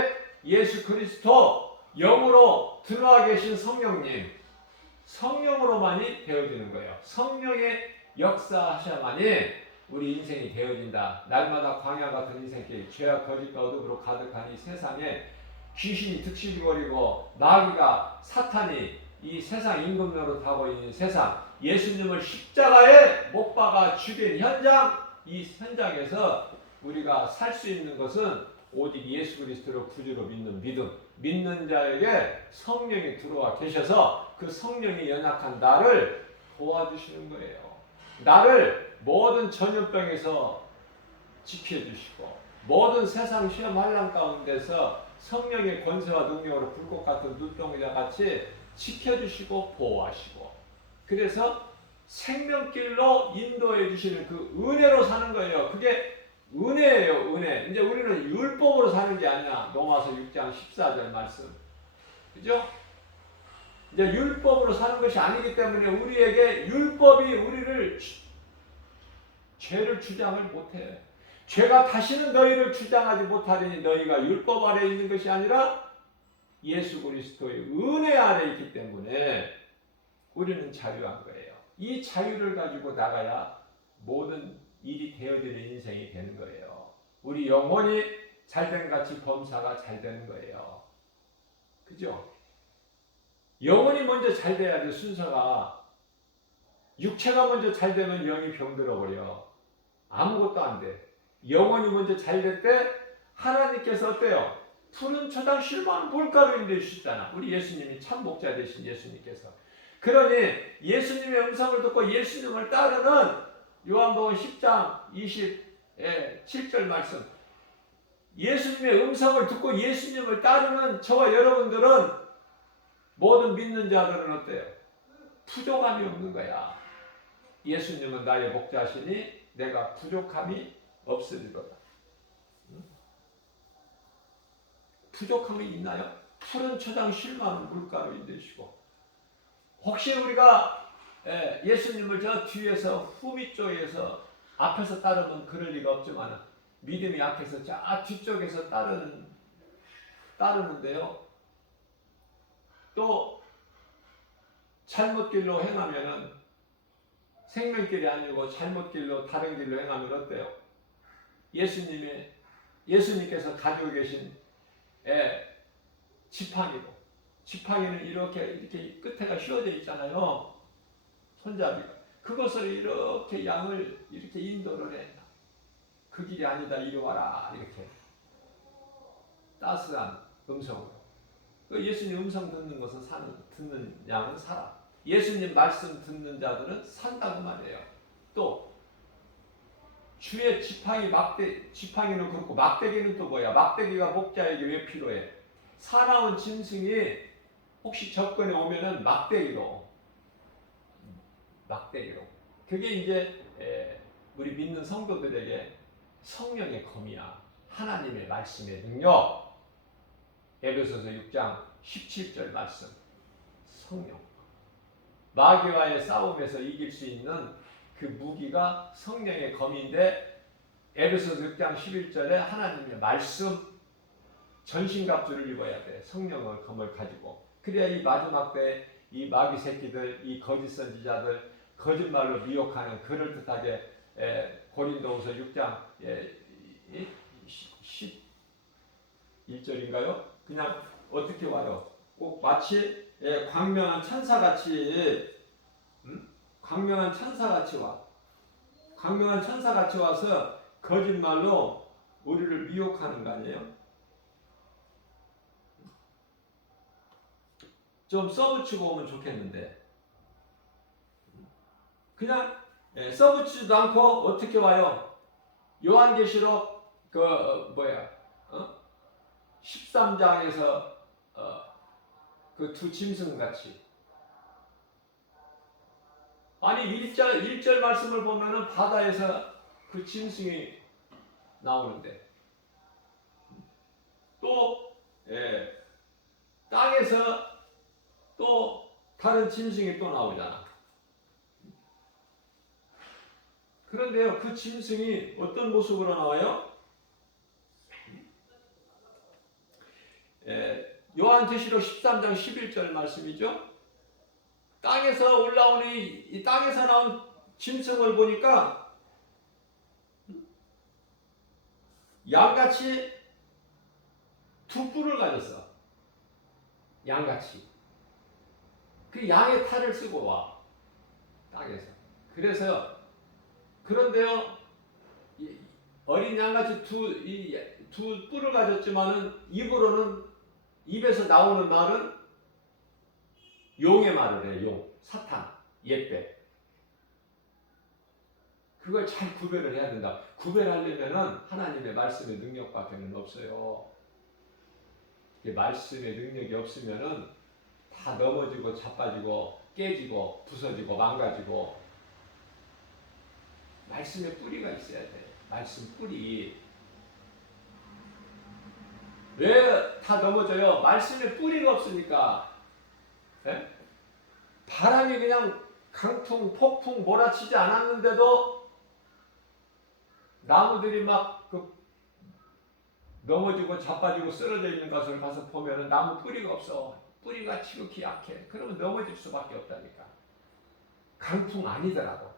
예수 그리스도 영으로 들어와 계신 성령으로만이 되어지는 거예요. 성령의 역사하셔야만이 우리 인생이 되어진다. 날마다 광야 같은 인생길, 죄와 거짓과 어둠으로 가득한 이 세상에 귀신이 득실거리고 마귀가 사탄이 이 세상 임금 노릇하고 있는 세상, 예수님을 십자가에 못 박아 죽인 현장, 이 현장에서 우리가 살 수 있는 것은 오직 예수 그리스도를 구주로 믿는 믿음, 믿는 자에게 성령이 들어와 계셔서 그 성령이 연약한 나를 도와주시는 거예요. 나를 모든 전염병에서 지켜주시고 모든 세상 시험 환난 가운데서 성령의 권세와 능력으로 불꽃 같은 눈동자 같이 지켜주시고 보호하시고 그래서 생명길로 인도해 주시는 그 은혜로 사는 거예요. 그게 은혜예요. 은혜. 이제 우리는 율법으로 사는 게 아니야. 로마서 6장 14절 말씀. 그죠? 이제 율법으로 사는 것이 아니기 때문에 우리에게 율법이 우리를 죄를 주장을 못해. 죄가 다시는 너희를 주장하지 못하리니 너희가 율법 아래 있는 것이 아니라 예수 그리스도의 은혜 아래 있기 때문에 우리는 자유한 거예요. 이 자유를 가지고 나가야 모든 일이 되어지는 인생이 되는 거예요. 우리 영혼이 잘된 같이 범사가 잘 되는 거예요. 그죠? 영혼이 먼저 잘 돼야지 순서가. 육체가 먼저 잘 되면 영이 병들어 버려. 아무것도 안 돼. 영혼이 먼저 잘 될 때 하나님께서 어때요? 푸른 초당 실망 물가루인데 주시잖아. 우리 예수님이 참 목자 되신 예수님께서. 그러니 예수님의 음성을 듣고 예수님을 따르는 요한복음 10장 27절 말씀. 예수님의 음성을 듣고 예수님을 따르는 저와 여러분들은 모든 믿는 자들은 어때요? 부족함이 없는 거야. 예수님은 나의 목자시니 내가 부족함이 없으리로다. 부족함이 있나요? 푸른 초장 실만한 물가루인 되시고 혹시 우리가 예수님을 저 뒤에서 후미 쪽에서 앞에서 따르면 그럴 리가 없지만 믿음이 약해서 저 뒤쪽에서 따르는데요. 또 잘못 길로 행하면은 생명길이 아니고 잘못 길로 다른 길로 행하면 어때요? 예수님께서 가지고 계신 지팡이는 이렇게 끝에가 휘어져 있잖아요. 손잡이가. 그것을 이렇게 양을 이렇게 인도를 해. 그 길이 아니다. 이리 와라. 이렇게. 따스한 음성으로. 예수님 음성 듣는 것은 듣는 양은 살아. 예수님 말씀 듣는 자들은 산다고 말이에요. 또 주의 지팡이는 그렇고 막대기는 또 뭐야? 막대기가 목자에게 왜 필요해? 사나운 짐승이 혹시 접근해 오면은 막대기로. 그게 이제 우리 믿는 성도들에게 성령의 검이야. 하나님의 말씀의 능력. 에베소서 6장 17절 말씀. 성령. 마귀와의 싸움에서 이길 수 있는 그 무기가 성령의 검인데 에베소서 6장 11절에 하나님의 말씀 전신갑주를 입어야 돼. 성령의 검을 가지고. 그래야 이 마지막 때 이 마귀 새끼들, 이 거짓 선지자들, 거짓말로 미혹하는 그럴듯하게 고린도후서 6장 11절인가요? 그냥 어떻게 와요? 꼭 마치 광명한 천사같이 광명한 천사같이 와. 광명한 천사같이 와서 거짓말로 우리를 미혹하는 거 아니에요? 좀 써붙이고 오면 좋겠는데 그냥 써붙이지도 않고 어떻게 와요? 요한계시록 그 13장에서 그 두 짐승같이 아니 1절 말씀을 보면은 바다에서 그 짐승이 나오는데 또 땅에서 또 다른 짐승이 또 나오잖아. 그런데요, 그 짐승이 어떤 모습으로 나와요? 요한계시록 13장 11절 말씀이죠. 땅에서 올라오는 이 땅에서 나온 짐승을 보니까 양같이 두 뿔을 가졌어. 양같이. 그 양의 탈을 쓰고 와. 땅에서. 그래서 그런데요, 어린 양같이 두 뿔을 가졌지만은 입에서 나오는 말은 용의 말을 해. 용, 사탄, 옛배. 그걸 잘 구별을 해야 된다. 구별하려면은 하나님의 말씀의 능력밖에는 없어요. 말씀의 능력이 없으면은 다 넘어지고 자빠지고 깨지고 부서지고 망가지고 말씀의 뿌리가 있어야 돼. 말씀 뿌리. 왜 다 넘어져요? 말씀의 뿌리가 없으니까. 네? 바람이 그냥 강풍, 폭풍 몰아치지 않았는데도 나무들이 막 넘어지고 자빠지고 쓰러져 있는 것을 가서 보면은 나무 뿌리가 없어. 뿌리가 지극히 약해. 그러면 넘어질 수밖에 없다니까. 강풍 아니더라고.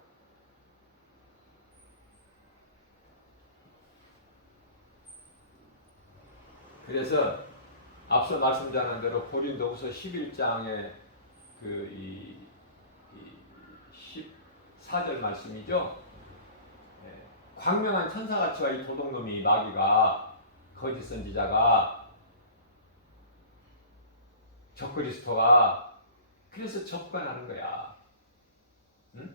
그래서 앞서 말씀드린 대로 고린도후서 11장의 그 14절 말씀이죠. 광명한 천사같이 와 이 도둑놈이 마귀가 거짓 선지자가 적그리스도가 그래서 접근하는 거야. 응?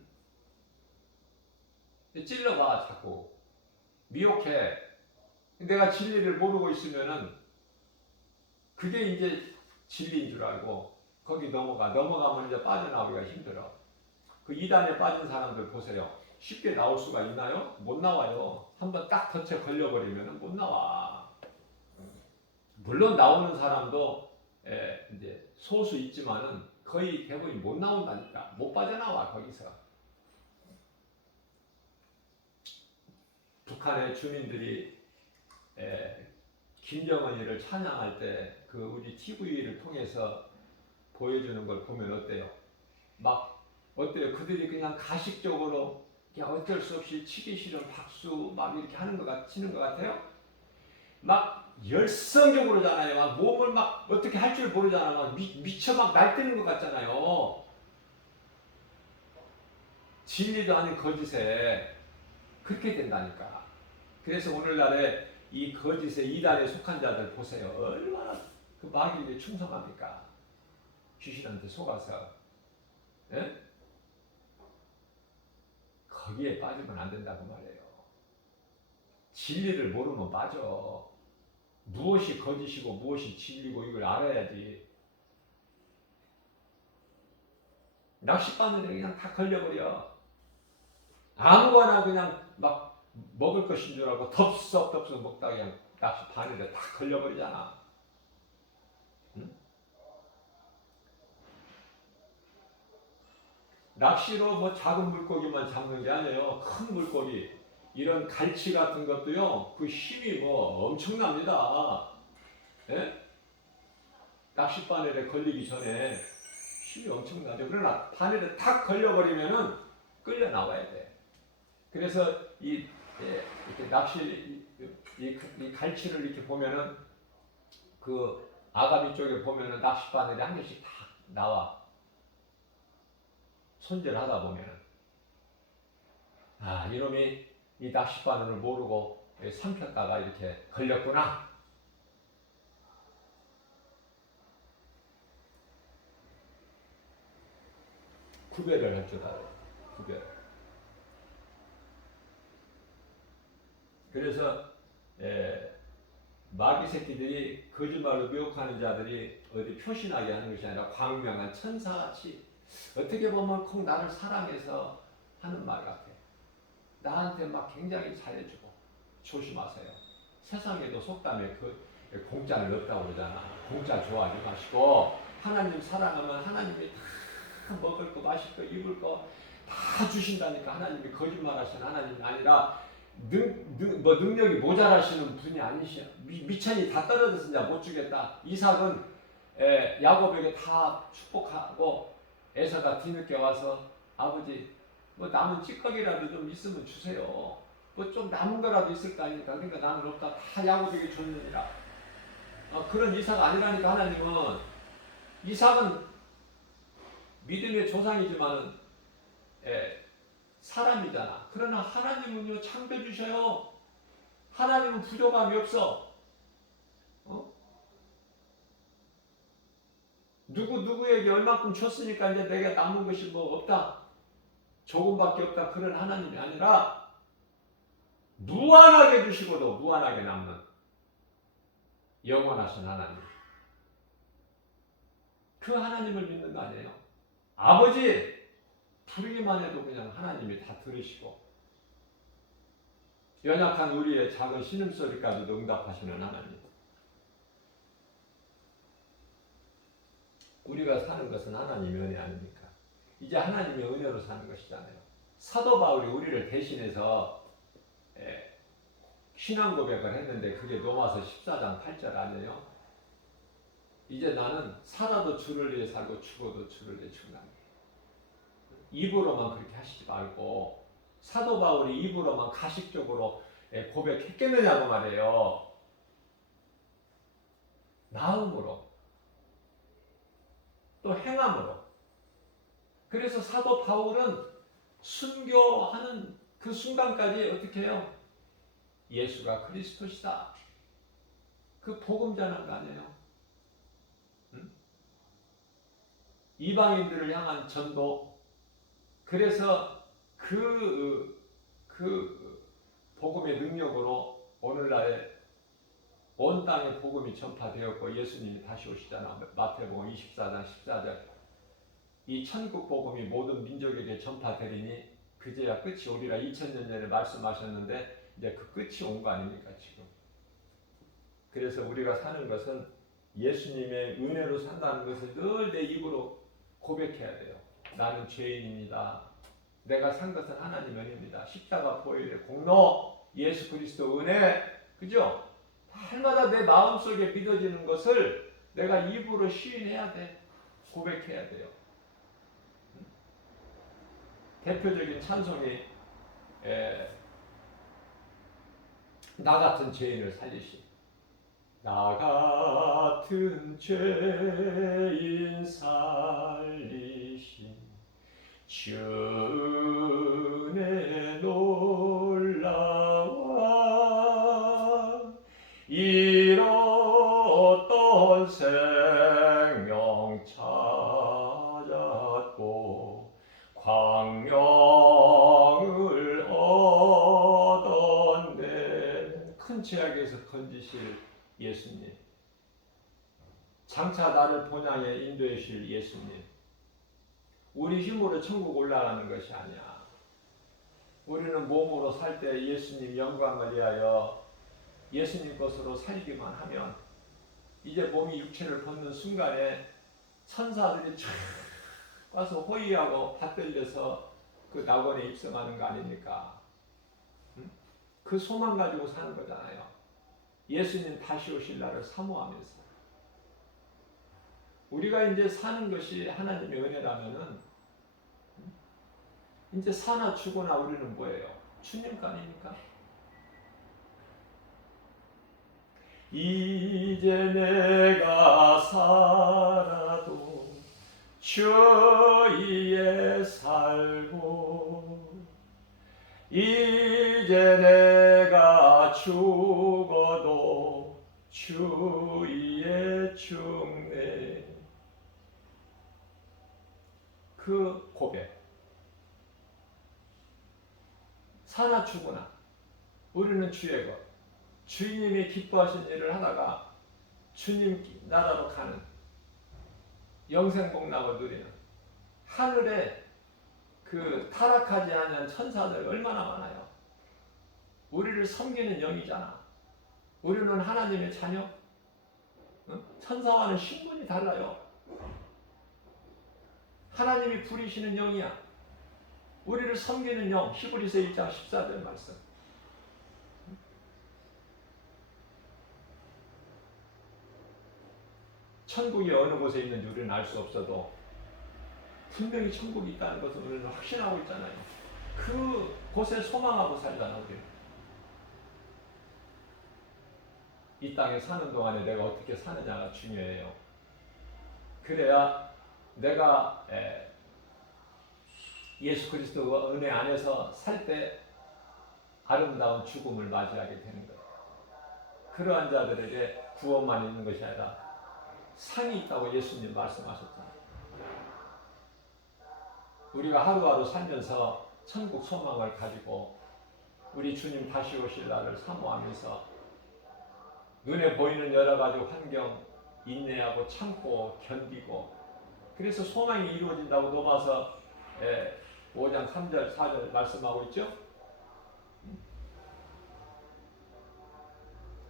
찔러봐 자꾸 미혹해. 내가 진리를 모르고 있으면은 그게 이제 진리인 줄 알고 거기 넘어가면 이제 빠져나오기가 힘들어. 그 이단에 빠진 사람들 보세요. 쉽게 나올 수가 있나요? 못 나와요. 한번 딱 덫에 걸려버리면 못 나와. 물론 나오는 사람도 이제 소수 있지만은 거의 대부분 못 나온다니까. 못 빠져나와 거기서. 북한의 주민들이 김정은이를 찬양할 때 그 우리 TV를 통해서 보여주는 걸 보면 어때요? 막 어때요? 그들이 그냥 가식적으로 그냥 어쩔 수 없이 치기 싫은 박수 막 이렇게 치는 것 같아요? 막 열성적으로잖아요. 막 몸을 막 어떻게 할 줄 모르잖아. 막 미쳐 막 날뛰는 것 같잖아요. 진리도 아닌 거짓에 그렇게 된다니까. 그래서 오늘날에 이 거짓의 이단에 속한 자들 보세요. 얼마나 그 마귀에게 충성합니까? 귀신한테 속아서. 예? 거기에 빠지면 안 된다고 말해요. 진리를 모르면 빠져. 무엇이 거짓이고 무엇이 진리고 이걸 알아야지. 낚싯바늘에 그냥 다 걸려버려. 아무거나 그냥 막 먹을 것인 줄 알고 덥석덥석 먹다가 그냥 낚싯바늘에 다 걸려버리잖아. 응? 낚시로 뭐 작은 물고기만 잡는 게 아니에요. 큰 물고기. 이런 갈치 같은 것도요, 그 힘이 뭐 엄청납니다. 예? 낚싯바늘에 걸리기 전에 힘이 엄청나죠. 그러나 바늘에 탁 걸려버리면은 끌려 나와야 돼. 그래서 이렇게 이 갈치를 이렇게 보면은 그 아가미 쪽에 보면은 낚싯바늘이 한 개씩 다 나와. 손질하다 보면은 이놈이 이 낚싯바늘을 모르고 삼켰다가 이렇게 걸렸구나. 구별을 할 줄 알아요. 구별. 그래서 마귀 새끼들이 거짓말로 미혹하는 자들이 어디 표신하게 하는 것이 아니라 광명한 천사같이 어떻게 보면 꼭 나를 사랑해서 하는 말 같아. 나한테 막 굉장히 잘해주고 조심하세요. 세상에도 속담에 공짜를 없다고 그러잖아. 공짜 좋아하지 마시고 하나님 사랑하면 하나님이 다 먹을 거 마실 거 입을 거 다 주신다니까. 하나님이 거짓말하시는 하나님이 아니라 능력이 모자라시는 분이 아니시야. 미천이 다 떨어져서 이제 못 주겠다. 이삭은 야곱에게 다 축복하고 에서가 뒤늦게 와서 아버지 뭐 남은 찌꺼기라도 좀 있으면 주세요. 뭐 좀 남은 거라도 있을 거 아닙니까? 그러니까 나는 없다. 다 야곱에게 줬느니라. 그런 이삭 아니라니까. 하나님은 이삭은 믿음의 조상이지만은 사람이잖아. 그러나 하나님은요 창조주셔요. 하나님은 부족함이 없어. 누구에게 얼마큼 줬으니까 이제 내가 남은 것이 뭐 없다. 조금밖에 없다. 그런 하나님이 아니라 무한하게 주시고도 무한하게 남는 영원하신 하나님. 그 하나님을 믿는 거 아니에요? 아버지 부르기만 해도 그냥 하나님이 다 들으시고 연약한 우리의 작은 신음소리까지도 응답하시는 하나님. 우리가 사는 것은 하나님의 은혜 아닙니까? 이제 하나님의 은혜로 사는 것이잖아요. 사도 바울이 우리를 대신해서 신앙 고백을 했는데 그게 로마서 14장 8절 아니에요? 이제 나는 살아도 주를 위해 살고 죽어도 주를 위해 죽는다. 입으로만 그렇게 하시지 말고 사도 바울이 입으로만 가식적으로 고백했겠느냐고 말이에요. 마음으로 또 행함으로. 그래서 사도 바울은 순교하는 그 순간까지 어떻게 해요? 예수가 그리스도시다. 그 복음 전한 거 아니에요? 응? 이방인들을 향한 전도. 그래서 그 복음의 능력으로 오늘날에 온 땅에 복음이 전파되었고 예수님이 다시 오시잖아. 마태복음 24장 14절. 이 천국 복음이 모든 민족에게 전파되리니 그제야 끝이 오리라. 2000년 전에 말씀하셨는데 이제 그 끝이 온 거 아닙니까 지금. 그래서 우리가 사는 것은 예수님의 은혜로 산다는 것을 늘 내 입으로 고백해야 돼요. 나는 죄인입니다. 내가 산 것은 하나님의 은혜입니다. 십자가 보혈의 공로, 예수 그리스도 은혜, 그죠? 날마다 내 마음속에 믿어지는 것을 내가 입으로 시인해야 돼. 고백해야 돼요. 대표적인 찬송이 나 같은 죄인을 살리신, 나 같은 죄인 살리신 주 은혜 놀라워 잃었던 생명 찾았고 광명을 얻었네. 큰 죄악에서 건지실 예수님, 장차 나를 본향에 인도해 주실 예수님. 우리 힘으로 천국 올라가는 것이 아니야. 우리는 몸으로 살 때 예수님 영광을 위하여 예수님 것으로 살기만 하면 이제 몸이 육체를 벗는 순간에 천사들이 쫙 와서 호의하고 받들려서 그 낙원에 입성하는 거 아닙니까? 응? 그 소망 가지고 사는 거잖아요. 예수님 다시 오실 날을 사모하면서. 우리가 이제 사는 것이 하나님의 은혜라면은 이제 사나 죽으나 우리는 뭐예요? 주님 거 아닙니까? 이제 내가 살아도 주 위에 살고 이제 내가 죽어도 주 위에 죽네. 그 고백. 사나 죽으나 우리는 주의 것. 주님이 기뻐하신 일을 하다가 주님 나라로 가는 영생 복락을 누리는 하늘에 그 타락하지 않은 천사들 얼마나 많아요. 우리를 섬기는 영이잖아. 우리는 하나님의 자녀. 천사와는 신분이 달라요. 하나님이 부리시는 영이야. 우리를 섬기는 영. 히브리서 1장 14절 말씀. 천국이 어느 곳에 있는지 우리는 알 수 없어도 분명히 천국이 있다는 것을 우리는 확신하고 있잖아요. 그 곳에 소망하고 살잖아. 우리는. 이 땅에 사는 동안에 내가 어떻게 사느냐가 중요해요. 그래야 내가 예수 그리스도 은혜 안에서 살 때 아름다운 죽음을 맞이하게 되는 거예요. 그러한 자들에게 구원만 있는 것이 아니라 상이 있다고 예수님 말씀하셨잖아요. 우리가 하루하루 살면서 천국 소망을 가지고 우리 주님 다시 오실 날을 사모하면서 눈에 보이는 여러 가지 환경 인내하고 참고 견디고 그래서 소망이 이루어진다고 로마서 5장 3절 4절 말씀하고 있죠.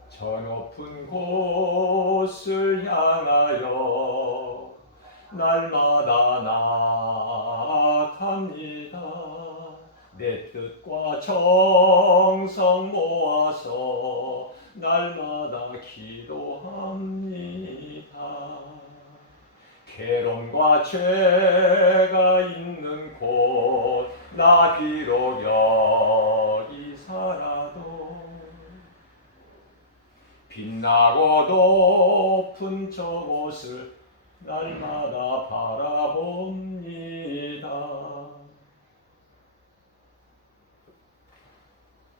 저 높은 곳을 향하여 날마다 나아갑니다. 내 뜻과 정성 모아서 날마다 기도합니다. 괴로움과 죄가 있는 곳 나 비록 여기 살아도 빛나고 높은 저곳을 날마다 바라봅니다.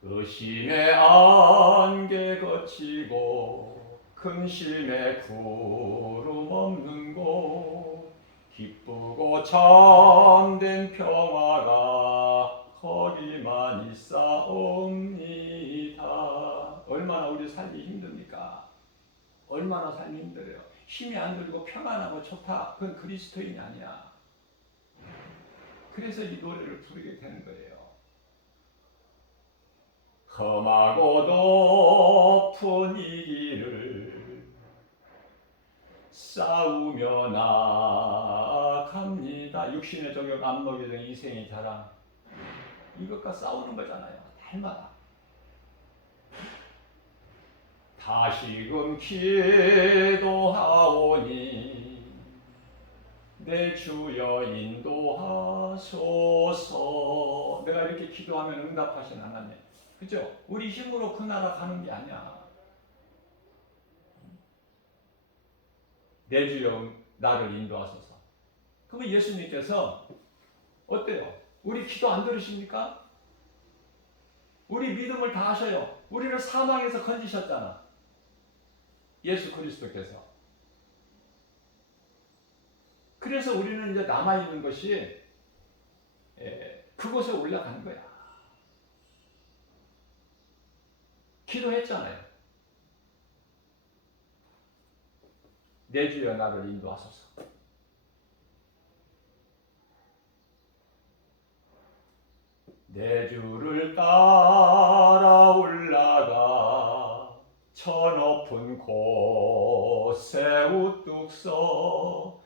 의심의 안개 거치고 근심의 구름 없는 곳 기쁘고 참된 평화가 거기만 있사옵니다. 얼마나 우리 살기 힘듭니까? 얼마나 살기 힘들어요. 힘이 안 들고 평안하고 좋다. 그건 그리스도인이 아니야. 그래서 이 노래를 부르게 되는 거예요. 험하고 높은 이 길을 싸우며 나아갑니다. 육신의 정욕 안 먹이던 이생의 자랑 이것과 싸우는 거잖아요. 날마다. 다시금 기도하오니 내 주여 인도하소서. 내가 이렇게 기도하면 응답하신 하나님. 그죠? 우리 힘으로 그 나라 가는 게 아니야. 내 주여 나를 인도하소서. 그러면 예수님께서 어때요? 우리 기도 안 들으십니까? 우리 믿음을 다 하셔요. 우리를 사망에서 건지셨잖아. 예수 그리스도께서. 그래서 우리는 이제 남아있는 것이 그곳에 올라간 거야. 기도했잖아요. 내 주여 나를 인도하소서. 내 주를 따라 올라가 저 높은 곳에 우뚝 서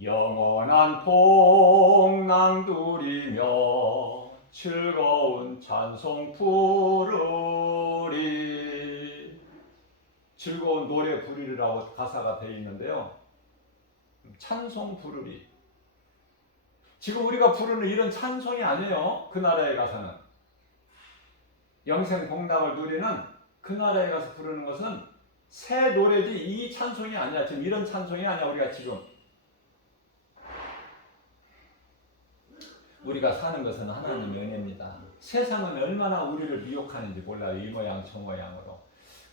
영원한 복락 누리며 즐거운 찬송 부르리. 즐거운 노래 부르리라고 가사가 되어 있는데요. 찬송 부르리. 지금 우리가 부르는 이런 찬송이 아니에요. 그 나라에 가서는. 영생 복락을 누리는 그 나라에 가서 부르는 것은 새 노래지 이 찬송이 아니야. 지금 이런 찬송이 아니야. 우리가 지금. 우리가 사는 것은 하나님의 은혜입니다. 세상은 얼마나 우리를 미혹하는지 몰라요. 이 모양 저 모양으로.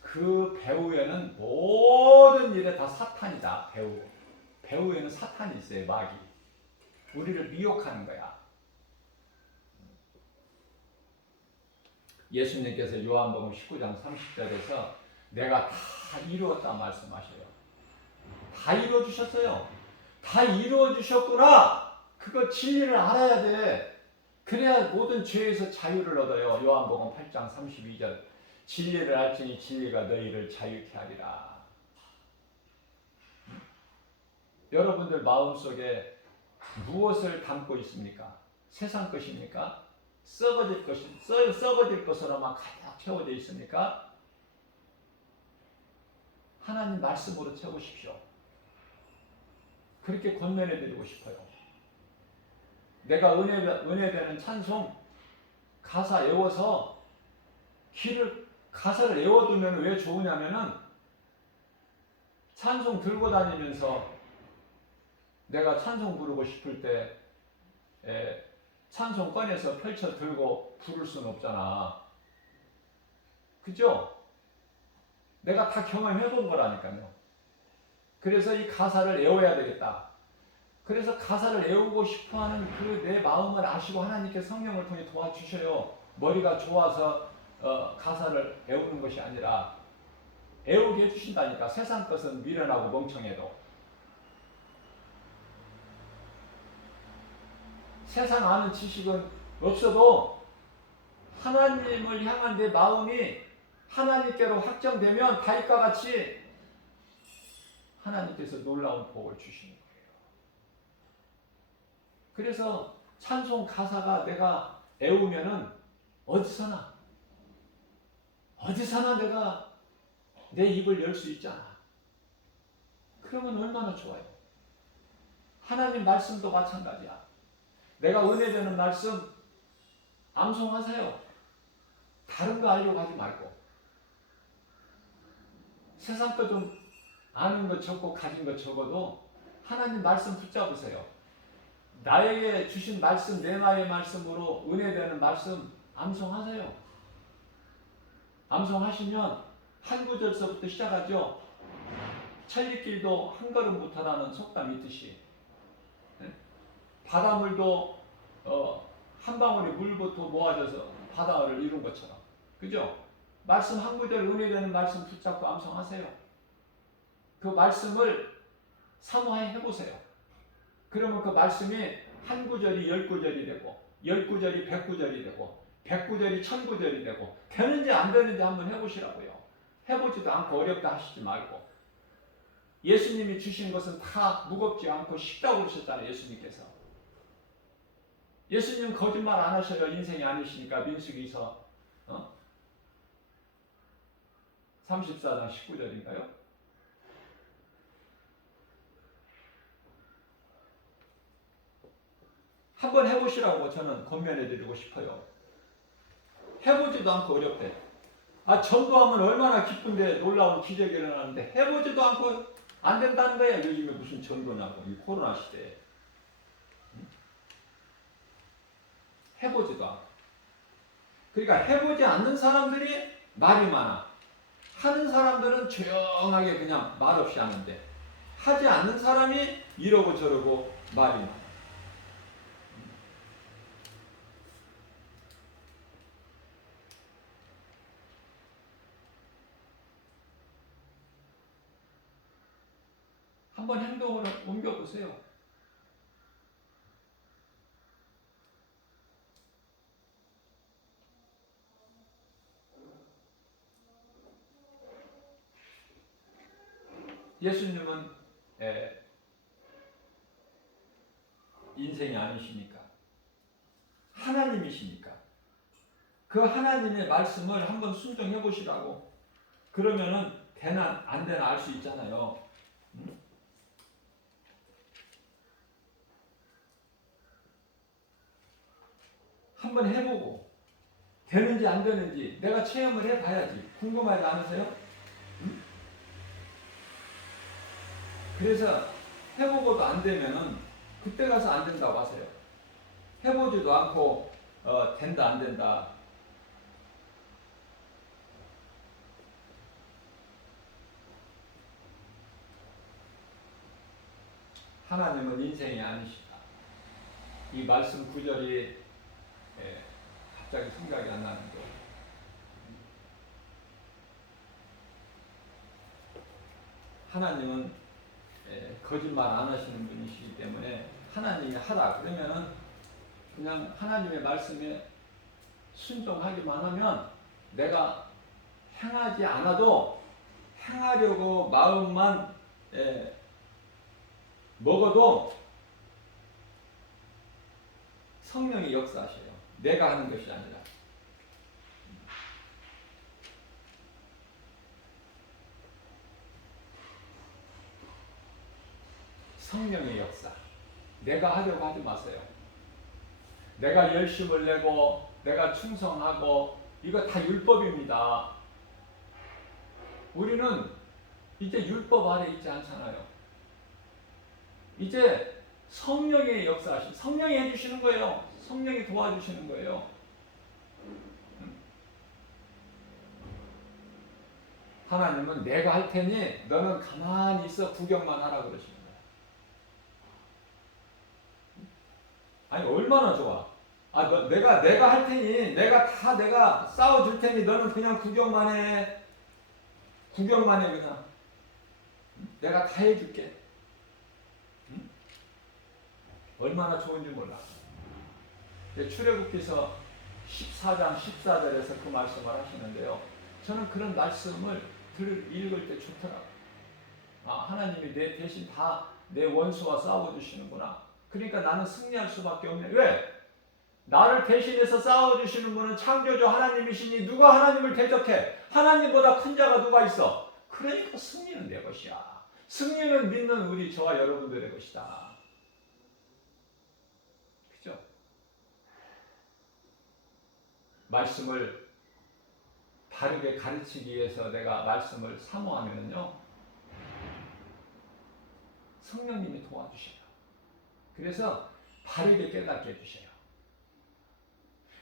그 배후에는 모든 일에 다 사탄이다. 배후에는 사탄이 있어요. 마귀. 우리를 미혹하는 거야. 예수님께서 요한복음 19장 30절에서 내가 다 이루었다 말씀하셔요. 다 이루어 주셨어요. 다 이루어 주셨구나. 그거 진리를 알아야 돼. 그래야 모든 죄에서 자유를 얻어요. 요한복음 8장 32절. 진리를 알지니 진리가 너희를 자유케 하리라. 여러분들 마음속에 무엇을 담고 있습니까? 세상 것입니까? 썩어질 것으로만 가득 채워져 있습니까? 하나님 말씀으로 채우십시오. 그렇게 권면해 드리고 싶어요. 내가 은혜되는 찬송 가사 외워서 가사를 외워두면 왜 좋으냐면은 찬송 들고 다니면서 내가 찬송 부르고 싶을 때 찬송 꺼내서 펼쳐 들고 부를 수는 없잖아. 그죠? 내가 다 경험해 본 거라니까요. 그래서 이 가사를 외워야 되겠다. 그래서 가사를 외우고 싶어하는 그 내 마음을 아시고 하나님께 성령을 통해 도와주셔요. 머리가 좋아서 가사를 외우는 것이 아니라 외우게 해주신다니까. 세상 것은 미련하고 멍청해도. 세상 아는 지식은 없어도 하나님을 향한 내 마음이 하나님께로 확정되면 다윗과 같이 하나님께서 놀라운 복을 주시는 거예요. 그래서 찬송 가사가 내가 외우면은 어디서나 내가 내 입을 열 수 있잖아. 그러면 얼마나 좋아요. 하나님 말씀도 마찬가지야. 내가 은혜되는 말씀 암송하세요. 다른 거 알려고 하지 말고. 세상 거 좀 아는 거 적고 가진 거 적어도 하나님 말씀 붙잡으세요. 나에게 주신 말씀, 내 나의 말씀으로 은혜되는 말씀 암송하세요. 암송하시면 한 구절서부터 시작하죠. 천리길도 한 걸음부터라는 속담이 있듯이 바닷물도 한 방울의 물부터 모아져서 바다를 이룬 것처럼. 그죠? 말씀 한 구절 은혜되는 말씀 붙잡고 암송하세요. 그 말씀을 사모해 해보세요. 그러면 그 말씀이 한 구절이 10구절이 되고 10구절이 100구절이 되고 100구절이 1000구절이 되고 되는지 안 되는지 한번 해보시라고요. 해보지도 않고 어렵다 하시지 말고. 예수님이 주신 것은 다 무겁지 않고 쉽다고 그러셨잖아요. 예수님께서. 예수님 거짓말 안 하셔요. 인생이 아니시니까. 민수기서 34장 19절인가요? 한번 해보시라고 저는 권면해드리고 싶어요. 해보지도 않고 어렵대. 전도하면 얼마나 기쁜데 놀라운 기적이 일어나는데 해보지도 않고 안 된다는 거야. 요즘에 무슨 전도냐고. 이 코로나 시대에. 해보지도 않고. 그러니까 해보지 않는 사람들이 말이 많아. 하는 사람들은 조용하게 그냥 말없이 하는데 하지 않는 사람이 이러고 저러고 말이 많아. 한번 행동으로 옮겨보세요. 예수님은 인생이 아니시니까 하나님이시니까 그 하나님의 말씀을 한번 순종해 보시라고. 그러면은 되나 안 되나 알 수 있잖아요. 한번 해보고 되는지 안 되는지 내가 체험을 해봐야지. 궁금하지 않으세요? 그래서 해보고도 안 되면은 그때 가서 안 된다고 하세요. 해보지도 않고 된다 안 된다. 하나님은 인생이 아니시다. 이 말씀 구절이 갑자기 생각이 안 나는 거예요. 하나님은 거짓말 안 하시는 분이시기 때문에 하나님이 하라 그러면은 그냥 하나님의 말씀에 순종하기만 하면 내가 행하지 않아도 행하려고 마음만 먹어도 성령이 역사하셔요. 내가 하는 것이 아니라. 성령의 역사. 내가 하려고 하지 마세요. 내가 열심을 내고 내가 충성하고 이거 다 율법입니다. 우리는 이제 율법 아래 있지 않잖아요. 이제 성령의 역사하신 성령이 해주시는 거예요. 성령이 도와주시는 거예요. 하나님은 내가 할 테니 너는 가만히 있어 구경만 하라 그러시는 거예요. 아니 얼마나 좋아. 내가 할 테니 내가 싸워줄 테니 너는 그냥 구경만 해. 구경만 해 그냥. 내가 다 해줄게. 얼마나 좋은지 몰라. 출애굽기서 14장 14절에서 그 말씀을 하시는데요. 저는 그런 말씀을 읽을 때 좋더라고요. 하나님이 내 대신 다 내 원수와 싸워주시는구나. 그러니까 나는 승리할 수밖에 없네. 왜? 나를 대신해서 싸워주시는 분은 창조주 하나님이시니 누가 하나님을 대적해? 하나님보다 큰 자가 누가 있어? 그러니까 승리는 내 것이야. 승리는 믿는 우리 저와 여러분들의 것이다. 그죠? 말씀을 바르게 가르치기 위해서 내가 말씀을 사모하면요. 성령님이 도와주셔요. 그래서 바르게 깨닫게 해주셔요.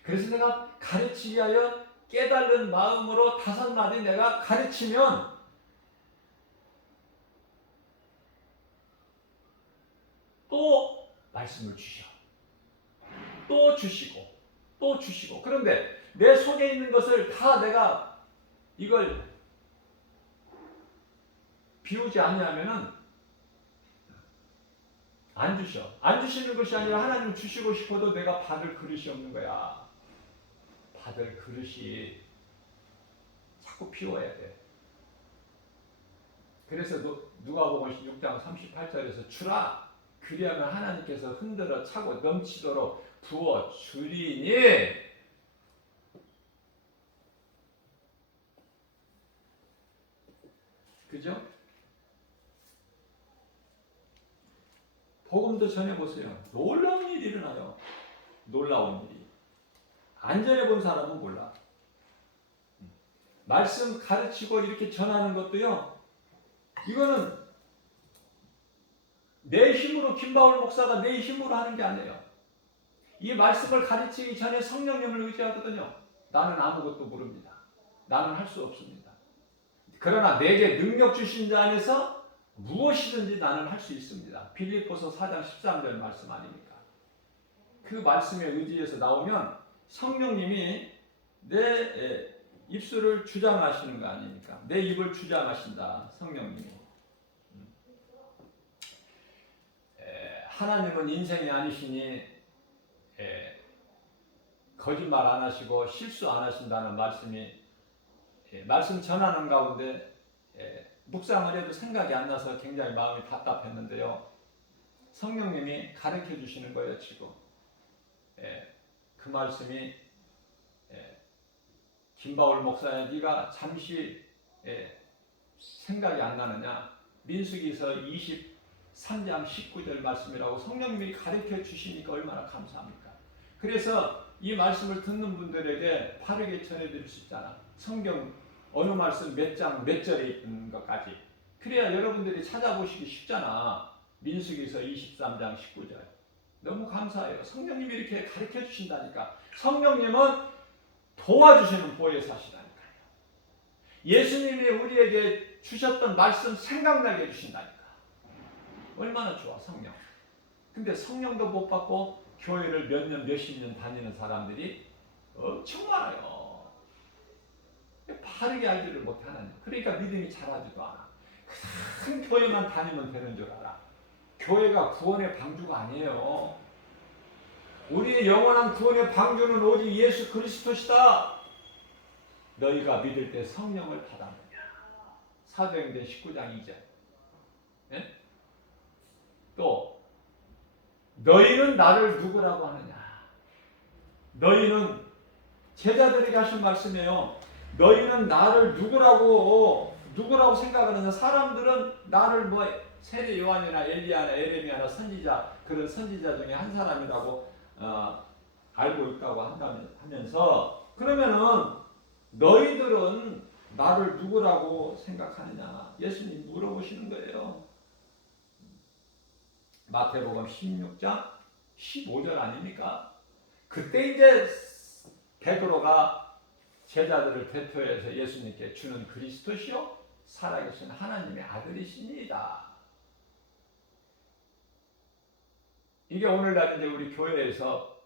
그래서 내가 가르치기 위하여 깨달은 마음으로 5마디 내가 가르치면 또 말씀을 주셔. 또 주시고 또 주시고. 그런데 내 속에 있는 것을 다 내가 이걸 비우지 않냐면은 안 주셔. 안 주시는 것이 아니라 하나님 주시고 싶어도 내가 받을 그릇이 없는 거야. 받을 그릇이 자꾸 비워야 돼. 그래서 누가복음 6장 38절에서 주라. 그리하면 하나님께서 흔들어 차고 넘치도록 부어 주리니. 그죠? 복음도 전해보세요. 놀라운 일이 일어나요. 놀라운 일이. 안 전해본 사람은 몰라. 말씀 가르치고 이렇게 전하는 것도요. 이거는 내 힘으로 김바울 목사가 내 힘으로 하는 게 아니에요. 이 말씀을 가르치기 전에 성령님을 의지하거든요. 나는 아무것도 모릅니다. 나는 할 수 없습니다. 그러나 내게 능력 주신 자 안에서 무엇이든지 나는 할 수 있습니다. 빌립보서 4장 13절 말씀 아닙니까? 그 말씀에 의지해서 나오면 성령님이 내 입술을 주장하시는 거 아닙니까? 내 입을 주장하신다. 성령님이. 하나님은 인생이 아니시니 거짓말 안 하시고 실수 안 하신다는 말씀이 말씀 전하는 가운데 묵상을 해도 생각이 안 나서 굉장히 마음이 답답했는데요. 성령님이 가르쳐 주시는 거예요. 지금 그 말씀이 김바울 목사야, 네가 잠시 생각이 안 나느냐? 민수기서 23장 19절 말씀이라고 성령님이 가르쳐 주시니까 얼마나 감사합니까? 그래서 이 말씀을 듣는 분들에게 바르게 전해드릴 수 있잖아. 성경 어느 말씀 몇 장 몇 절에 있는 것까지. 그래야 여러분들이 찾아보시기 쉽잖아. 민수기서 23장 19절. 너무 감사해요. 성령님이 이렇게 가르쳐 주신다니까. 성령님은 도와주시는 보혜사시라니까요. 예수님이 우리에게 주셨던 말씀 생각나게 해주신다니까. 얼마나 좋아, 성령. 근데 성령도 못 받고 교회를 몇 년, 몇십 년 다니는 사람들이 엄청 많아요. 바르게 알지를 못하는. 그러니까 믿음이 자라지도 않아. 큰 교회만 다니면 되는 줄 알아. 교회가 구원의 방주가 아니에요. 우리의 영원한 구원의 방주는 오직 예수 그리스도시다. 너희가 믿을 때 성령을 받았느냐. 사도행전 19장 2절. 예? 또 너희는 나를 누구라고 하느냐. 너희는 제자들에게 하신 말씀이에요. 너희는 나를 누구라고 생각하느냐. 사람들은 나를 뭐 세례 요한이나 엘리야나 에레미야나 선지자, 그런 선지자 중에 한 사람이라고 알고 있다고 하면서, 그러면은 너희들은 나를 누구라고 생각하느냐. 예수님 물어보시는 거예요. 마태복음 16장 15절 아닙니까? 그때 이제 베드로가 제자들을 대표해서 예수님께 주는 그리스도시요 살아계신 하나님의 아들이십니다. 이게 오늘날 이제 우리 교회에서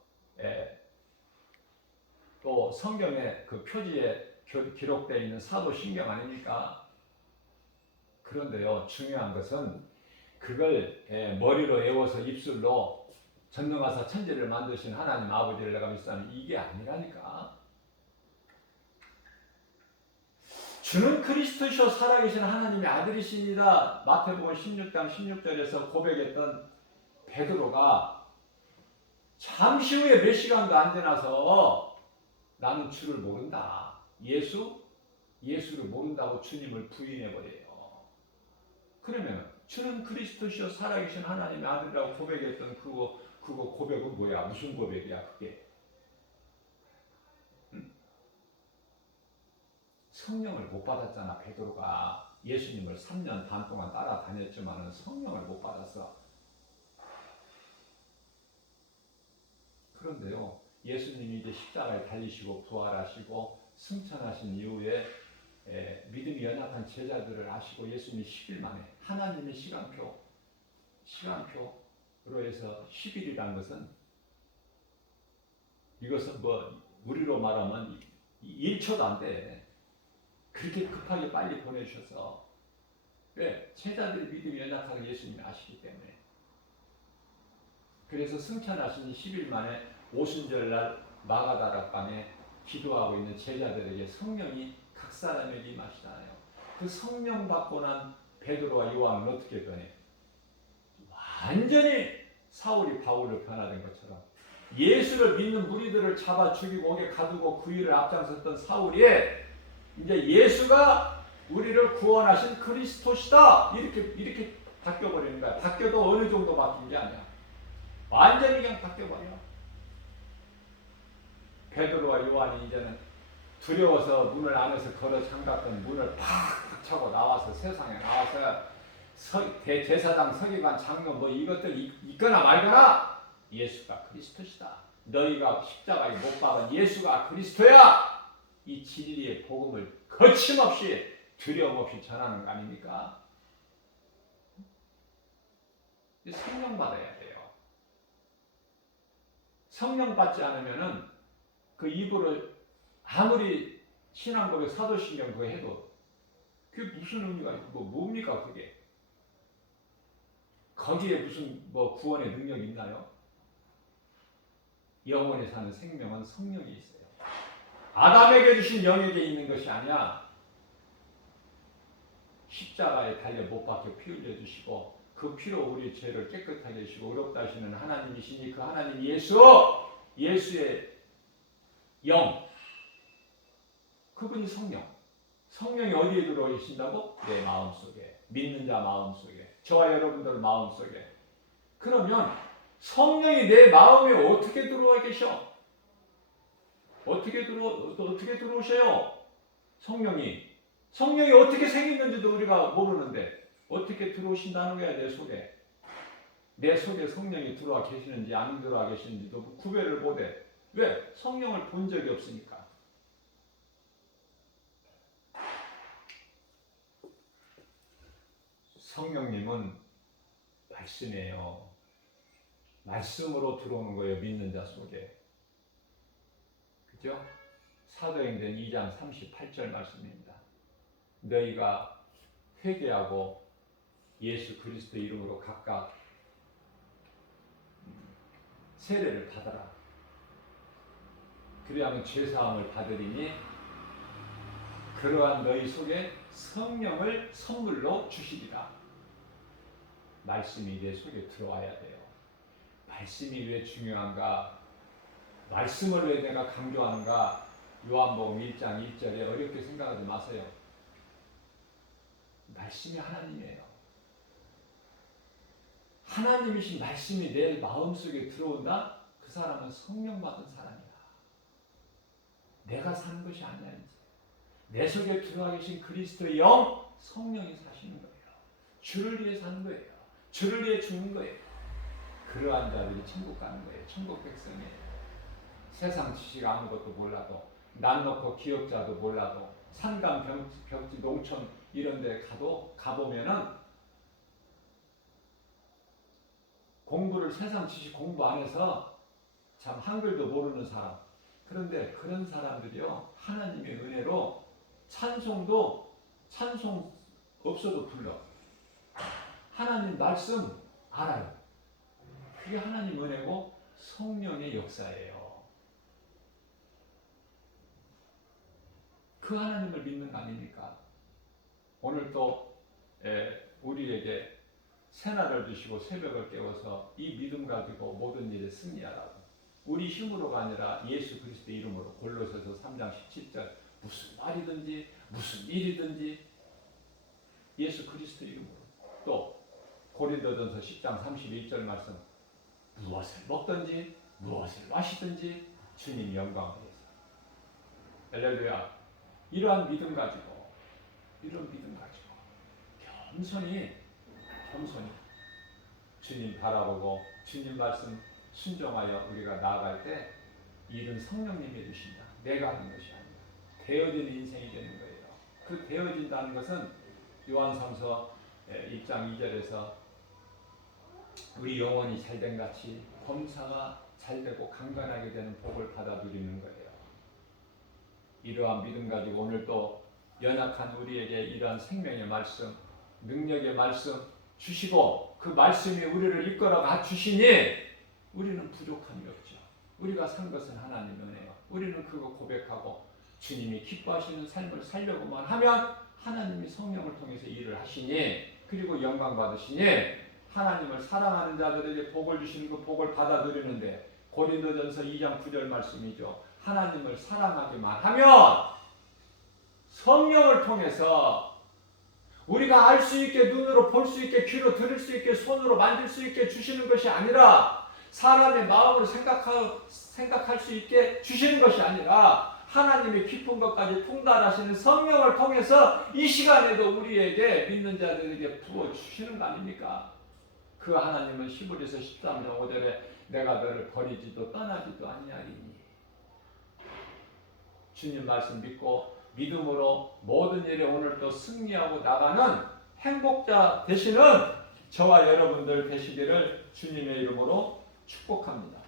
또 성경의 그 표지에 기록되어 있는 사도신경 아닙니까? 그런데요, 중요한 것은 그걸 머리로 외워서 입술로 전능하사 천지를 만드신 하나님 아버지를 내가 믿사는 이게 아니라니까. 주는 그리스도시요 살아계신 하나님의 아들이십니다. 마태복음 16장 16절에서 고백했던 베드로가 잠시 후에 몇 시간도 안 지나서 나는 주를 모른다. 예수를 모른다고 주님을 부인해버려요. 그러면 주는 그리스도시요 살아계신 하나님의 아들이라고 고백했던 그거 고백은 뭐야? 무슨 고백이야 그게? 성령을 못 받았잖아. 베드로가 예수님을 3년 반 동안 따라다녔지만 성령을 못 받았어. 그런데요, 예수님이 이제 십자가에 달리시고 부활하시고 승천하신 이후에 믿음이 연약한 제자들을 아시고 예수님이 10일 만에 하나님의 시간표로 해서 10일이라는 것은, 이것은 뭐 우리로 말하면 1초도 안 돼. 그렇게 급하게 빨리 보내주셔서. 왜? 제자들의 믿음이 연약하게 예수님이 아시기 때문에. 그래서 승천하신 10일 만에 오순절날 마가다락방에 기도하고 있는 제자들에게 성령이 각 사람에게 임하시잖아요. 그 성령 받고 난 베드로와 요한은 어떻게 변해? 완전히 사울이 바울로 변화된 것처럼 예수를 믿는 무리들을 잡아 죽이고 옥에 가두고 그 일을 앞장섰던 사울이 이제 예수가 우리를 구원하신 그리스도시다 이렇게 바뀌어버리는 거야. 바뀌어도 어느 정도 바뀐 게 아니야. 완전히 그냥 바뀌어버려. 베드로와 요한이 이제는 두려워서 문을 안에서 걸어 잠갔던 문을 팍 차고 나와서 세상에 나와서 대제사장, 서기관, 장로 뭐 이것들 있거나 말거나 예수가 그리스도시다. 너희가 십자가에 못 박은 예수가 그리스도야. 이 진리의 복음을 거침없이 두려움 없이 전하는 거 아닙니까? 성령 받아야 돼요. 성령 받지 않으면은 그 입으로 아무리 신앙고백 사도신경 그거 해도 그게 무슨 의미가 있고 뭡니까 그게? 거기에 무슨 뭐 구원의 능력이 있나요? 영원히 사는 생명은 성령이 있어요. 아담에게 주신 영에게 있는 것이 아니야. 십자가에 달려 못 박혀 피 흘려 주시고 그 피로 우리 죄를 깨끗하게 해주시고 의롭다 하시는 하나님이시니 그 하나님 예수의 영, 그분이 성령. 성령이 어디에 들어와 계신다고? 내 마음속에. 믿는 자 마음속에. 저와 여러분들 마음속에. 그러면 성령이 내 마음에 어떻게 들어와 계셔? 어떻게 들어오셔요? 성령이 어떻게 생겼는지도 우리가 모르는데 어떻게 들어오신다는 거야, 내 속에. 내 속에 성령이 들어와 계시는지 안 들어와 계시는지도 구별을 못해. 왜? 성령을 본 적이 없으니까. 성령님은 말씀이에요. 말씀으로 들어오는 거예요, 믿는 자 속에. 그죠? 사도행전 2장 38절 말씀입니다. 너희가 회개하고 예수 그리스도 이름으로 각각 세례를 받아라. 그리하면 죄사함을 받으리니 그러한 너희 속에 성령을 선물로 주시리라. 말씀이 내 속에 들어와야 돼요. 말씀이 왜 중요한가? 말씀을 왜 내가 강조하는가? 요한복음 1장 1절에 어렵게 생각하지 마세요. 말씀이 하나님이에요. 하나님이신 말씀이 내 마음속에 들어온다? 그 사람은 성령 받은 사람이야. 내가 사는 것이 아니야. 이제 내 속에 들어와 계신 그리스도의 영, 성령이 사시는 거예요. 주를 위해 사는 거예요. 주를 위해 죽는 거예요. 그러한 자들이 천국 가는 거예요. 천국 백성이에요. 세상 지식 아무것도 몰라도, 난 놓고 기업자도 몰라도, 산간 벽지 농촌 이런 데 가보면은 공부를 세상 지식 공부 안 해서 참 한글도 모르는 사람, 그런데 그런 사람들이요 하나님의 은혜로 찬송 없어도 불러. 하나님 말씀 알아요. 그게 하나님 은혜고 성령의 역사예요. 그 하나님을 믿는 거 아닙니까? 오늘 또 우리에게 새날을 주시고 새벽을 깨워서 이 믿음 가지고 모든 일에 승리하라고. 우리 힘으로가 아니라 예수 그리스도 이름으로. 골로새서 3장 17절 무슨 말이든지 무슨 일이든지 예수 그리스도 이름으로. 또 고린도전서 10장 31절 말씀 무엇을 먹든지 무엇을 마시든지 주님 영광을 위해서. 할렐루야. 이러한 믿음 가지고 겸손히 주님 바라보고 주님 말씀 순종하여 우리가 나아갈 때 일은 성령님이 해주신다. 내가 하는 것이 아니라 되어지는 인생이 되는 거예요. 그 되어진다는 것은 요한삼서 1장 2절에서 우리 영혼이 잘된 같이 범사가 잘되고 강건하게 되는 복을 받아 누리는 거예요. 이러한 믿음 가지고 오늘 또 연약한 우리에게 이러한 생명의 말씀, 능력의 말씀 주시고 그 말씀이 우리를 이끌어가 주시니 우리는 부족함이 없죠. 우리가 산 것은 하나님의 은혜요. 우리는 그거 고백하고 주님이 기뻐하시는 삶을 살려고만 하면 하나님이 성령을 통해서 일을 하시니, 그리고 영광 받으시니 하나님을 사랑하는 자들에게 복을 주시는 그 복을 받아 누리는데, 고린도전서 2장 9절 말씀이죠. 하나님을 사랑하기만 하면 성령을 통해서 우리가 알 수 있게, 눈으로 볼 수 있게, 귀로 들을 수 있게, 손으로 만질 수 있게 주시는 것이 아니라, 사람의 마음으로 생각할 수 있게 주시는 것이 아니라 하나님의 깊은 것까지 통달하시는 성령을 통해서 이 시간에도 우리에게 믿는 자들에게 부어주시는 거 아닙니까? 그 하나님은 히브리서 13장 5절에 내가 너를 버리지도 떠나지도 아니하리니. 주님 말씀 믿고 믿음으로 모든 일에 오늘도 승리하고 나가는 행복자 되시는 저와 여러분들 되시기를 주님의 이름으로 축복합니다.